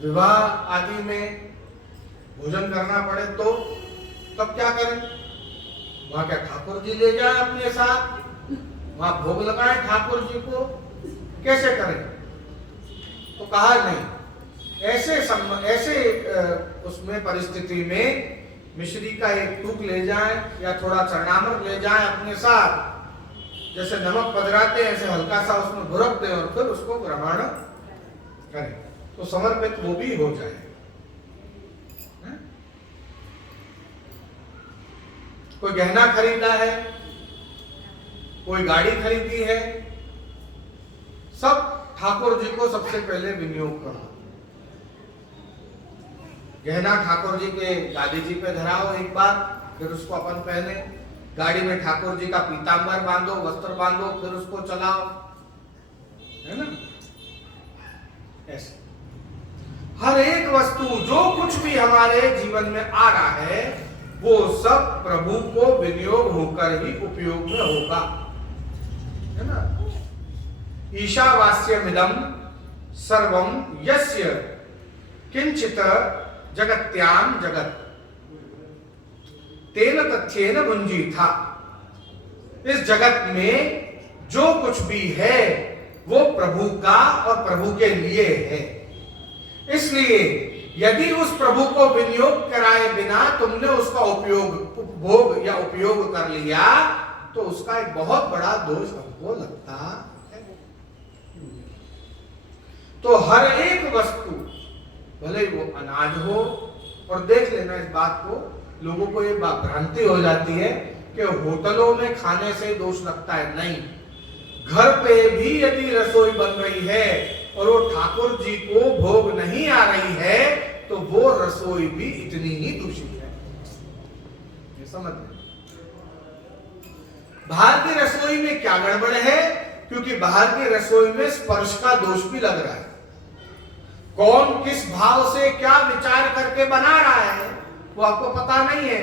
विवाह आदि में भोजन करना पड़े तो तब क्या करें? वहां क्या ठाकुर जी ले जाए अपने साथ, वहां भोग लगाए ठाकुर जी को? कैसे करें? तो कहा नहीं, ऐसे उसमें परिस्थिति में मिश्री का एक टूक ले जाए या थोड़ा चरणामृत ले जाए अपने साथ, जैसे नमक पधराते हैं ऐसे हल्का सा उसमें भुरक दें और फिर उसको ग्रहण करें, तो समर्पित वो भी हो जाए। कोई गहना खरीदा है, कोई गाड़ी खरीदी है, सब ठाकुर जी को सबसे पहले विनियोग करो। गहना ठाकुर जी के गादी जी पे धराओ एक बार, फिर उसको अपन पहने। गाड़ी में ठाकुर जी का पीतांबर बांधो, वस्त्र बांधो, फिर उसको चलाओ, है ना। ऐसे हर एक वस्तु जो कुछ भी हमारे जीवन में आ रहा है वो सब प्रभु को विनियोग होकर ही उपयोग में होगा, है ना। ईशावास्यमिदं सर्वं यस्य किंचित जगत्याम जगत तेन तथ्येन भुंजीथा। इस जगत में जो कुछ भी है वो प्रभु का और प्रभु के लिए है। इसलिए यदि उस प्रभु को विनियोग कराए बिना तुमने उसका उपभोग या उपयोग कर लिया तो उसका एक बहुत बड़ा दोष हमको लगता है। तो हर एक वस्तु, भले वो अनाज हो, और देख लेना इस बात को, लोगों को ये बात भ्रांति हो जाती है कि होटलों में खाने से दोष लगता है। नहीं, घर पे भी यदि रसोई बन रही है और वो ठाकुर जी को भोग नहीं आ रही है तो वो रसोई भी इतनी ही दूषित है, ये समझ लें। बाहर की रसोई में क्या गड़बड़ है? क्योंकि बाहर की रसोई में स्पर्श का दोष भी लग रहा है। कौन किस भाव से क्या विचार करके बना रहा है वो आपको पता नहीं है,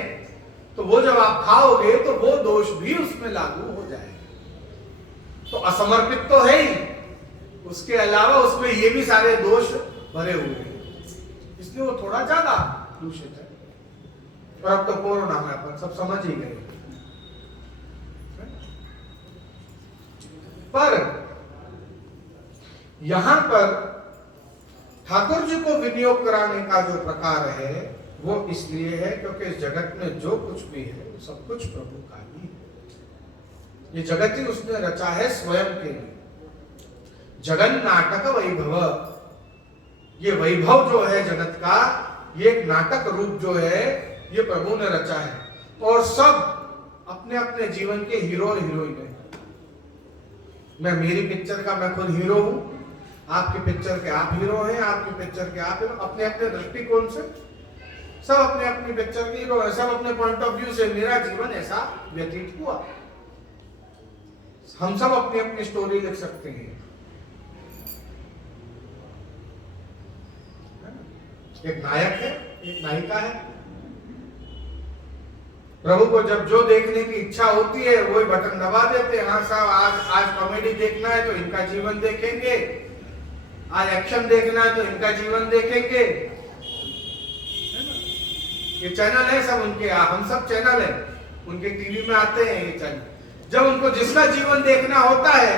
तो वो जब आप खाओगे तो वो दोष भी उसमें लागू हो जाएगा। तो असमर्पित तो है ही, उसके अलावा उसमें ये भी सारे दोष भरे हुए हैं, इसलिए वो थोड़ा ज्यादा दूषित है। और अब तो कोरोना में अपन सब समझ ही गए। पर यहां पर ठाकुर जी को विनियोग कराने का जो प्रकार है वो इसलिए है क्योंकि इस जगत में जो कुछ भी है वो सब कुछ प्रभु का ही है। ये जगत ही उसने रचा है स्वयं के लिए। जगन नाटक वैभव, ये वैभव जो है जगत का, ये एक नाटक रूप जो है ये प्रभु ने रचा है, और सब अपने अपने जीवन के हीरो और हीरोइन है। मैं मेरी पिक्चर का मैं खुद हीरो हूं, आपकी पिक्चर के आप हीरो हैं, आपकी पिक्चर के आप हीरो, अपने अपने दृष्टिकोण से सब अपने अपनी पिक्चर के हीरो है, सब अपने पॉइंट ऑफ व्यू से मेरा जीवन ऐसा व्यतीत हुआ। हम सब अपनी अपनी स्टोरी लिख सकते हैं। एक नायक है, एक नायिका है। प्रभु को जब जो देखने की इच्छा होती है वही बटन दबा देते हैं। हाँ साहब, आज कॉमेडी देखना है तो इनका जीवन देखेंगे, आज एक्शन देखना है तो इनका जीवन देखेंगे। ये चैनल है सब उनके, हम सब चैनल है उनके, टीवी में आते हैं ये चैनल। जब उनको जिसका जीवन देखना होता है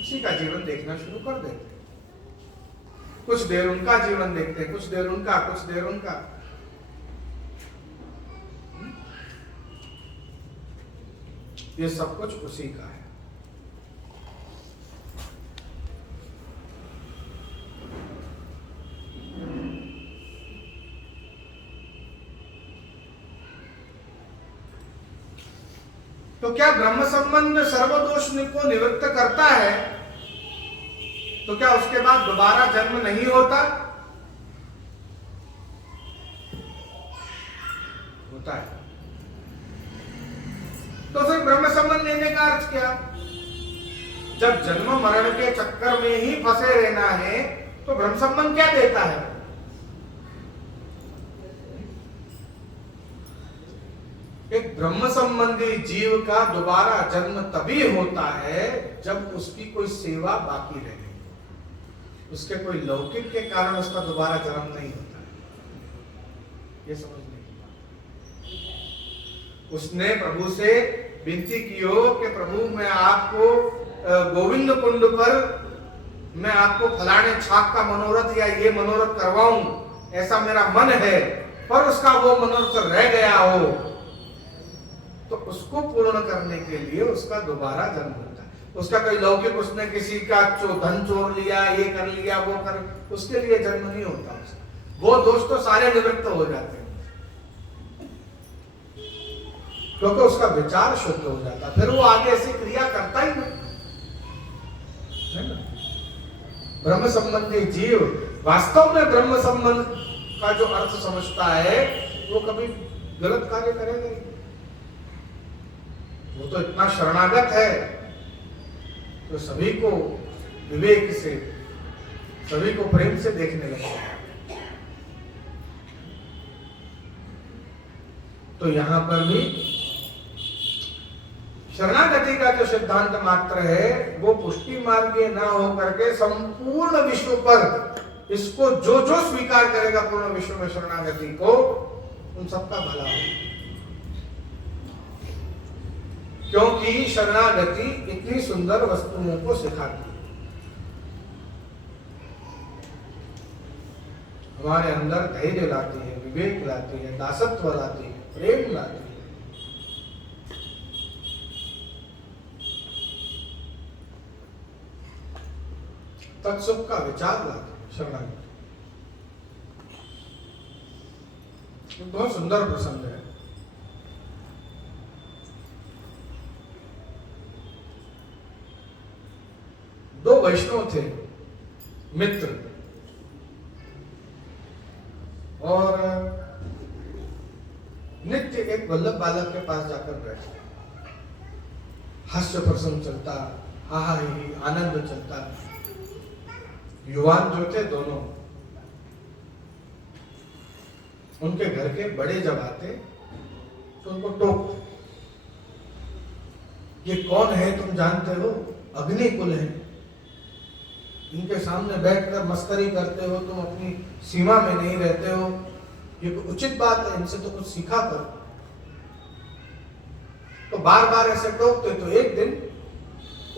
उसी का जीवन देखना शुरू कर देते हैं। कुछ देर उनका जीवन देखते हैं, कुछ देर उनका, कुछ देर उनका। ये सब कुछ उसी का है। तो क्या ब्रह्म संबंध सर्वदोष को निवृत्त करता है? तो क्या उसके बाद दोबारा जन्म नहीं होता? होता है। तो फिर ब्रह्म संबंध लेने का अर्थ क्या? जब जन्म मरण के चक्कर में ही फंसे रहना है तो ब्रह्म संबंध क्या देता है? एक ब्रह्म संबंधी जीव का दोबारा जन्म तभी होता है जब उसकी कोई सेवा बाकी रहे, उसके कोई लौकिक के कारण उसका दोबारा जन्म नहीं होता है। ये समझने की बात। उसने प्रभु से विनती की हो कि प्रभु मैं आपको गोविंद कुंड पर मैं आपको फलाने छाप का मनोरथ या ये मनोरथ करवाऊं, ऐसा मेरा मन है, पर उसका वो मनोरथ रह गया हो तो उसको पूर्ण करने के लिए उसका दोबारा जन्म होता है। उसका कोई लौकिक, उसने किसी का धन चोर लिया, ये कर लिया, वो कर, उसके लिए जन्म नहीं होता उसका। वो दोष तो सारे निवृत्त हो जाते हैं क्योंकि उसका विचार शुद्ध हो जाता, फिर वो आगे ऐसी क्रिया करता ही नहीं, है ना। ब्रह्म संबंधी जीव वास्तव में ब्रह्म संबंध का जो अर्थ समझता है वो कभी गलत कार्य करेगा नहीं। वो तो इतना शरणागत है तो सभी को विवेक से, सभी को प्रेम से देखने लगता है। तो यहां पर भी शरणागति का जो सिद्धांत मात्र है वो पुष्टि मार्गीय ना होकर के संपूर्ण विश्व पर इसको जो जो स्वीकार करेगा पूर्ण विश्व में शरणागति को, उन सबका भला होगा। क्योंकि शरणागति इतनी सुंदर वस्तुओं को सिखाती है, हमारे अंदर धैर्य लाती है, विवेक लाती है, दासत्व लाती है, प्रेम लाती है। तत्सुख का विचार लाती है शरणागति। बहुत सुंदर प्रसंग है। दो वैष्णव थे मित्र, और नित्य एक वल्लभ बालक के पास जाकर बैठते, हास्य प्रसंग चलता, हा हा ही आनंद चलता। युवान जो थे दोनों, उनके घर के बड़े जब आते तो उनको टोकते, ये कौन है तुम जानते हो? अग्निकुल है, इनके सामने बैठकर मस्करी करते हो, तुम अपनी सीमा में नहीं रहते हो, ये तो उचित बात है, इनसे तो कुछ सीखा करो। तो बार बार ऐसे टोकते। तो एक दिन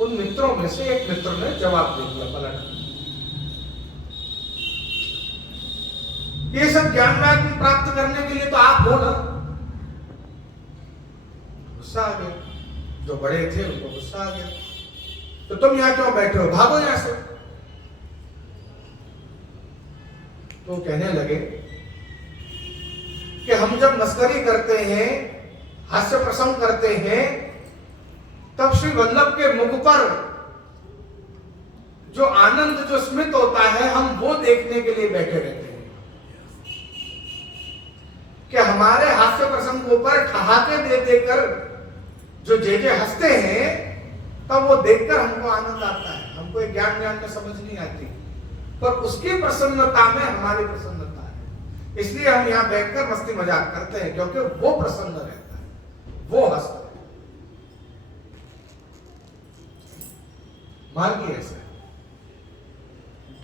उन मित्रों में से एक मित्र ने जवाब दे दिया, पलट, ये सब ज्ञान प्राप्त करने के लिए तो आप हो ना। गुस्सा आ गया, जो बड़े थे उनको गुस्सा आ गया, तो तुम यहाँ क्यों बैठे हो, भागो यहाँ से। तो कहने लगे कि हम जब मस्करी करते हैं, हास्य प्रसंग करते हैं, तब श्री वल्लभ के मुख पर जो आनंद, जो स्मित होता है, हम वो देखने के लिए बैठे रहते हैं कि हमारे हास्य प्रसंगों पर ठहाके दे देकर जो जे हंसते हैं, तब वो देखकर हमको आनंद आता है। हमको एक ज्ञान में समझ नहीं आती, पर उसकी प्रसन्नता में हमारी प्रसन्नता है। इसलिए हम यहाँ बैठकर मस्ती मजाक करते हैं, क्योंकि वो प्रसन्न रहता है, वो हंसता है। मार्गी ऐसा है,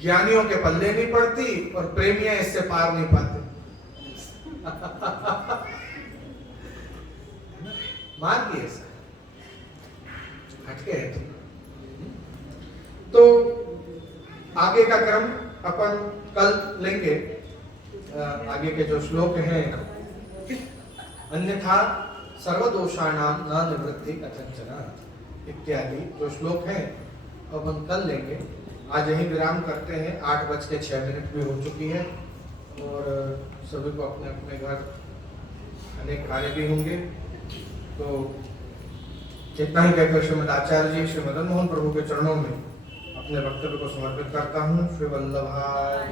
ज्ञानियों के पल्ले नहीं पड़ती और प्रेमियां इससे पार नहीं पाते। मार्गी ऐसा हटके है। तो आगे का क्रम अपन कल लेंगे। आगे के जो श्लोक हैं, अन्यथा सर्वदोषाणाम न निवृत्ति कथंचना इत्यादि जो श्लोक हैं अपन कल लेंगे। आज यही विराम करते हैं। 8:06 भी हो चुकी है और सभी को अपने अपने घर अनेक कार्य भी होंगे। तो इतना ही कहकर श्रीमद आचार्य जी श्री मदन मोहन प्रभु के चरणों में अपने वक्तव्य को समर्पित करता हूँ। श्री वल्लभाय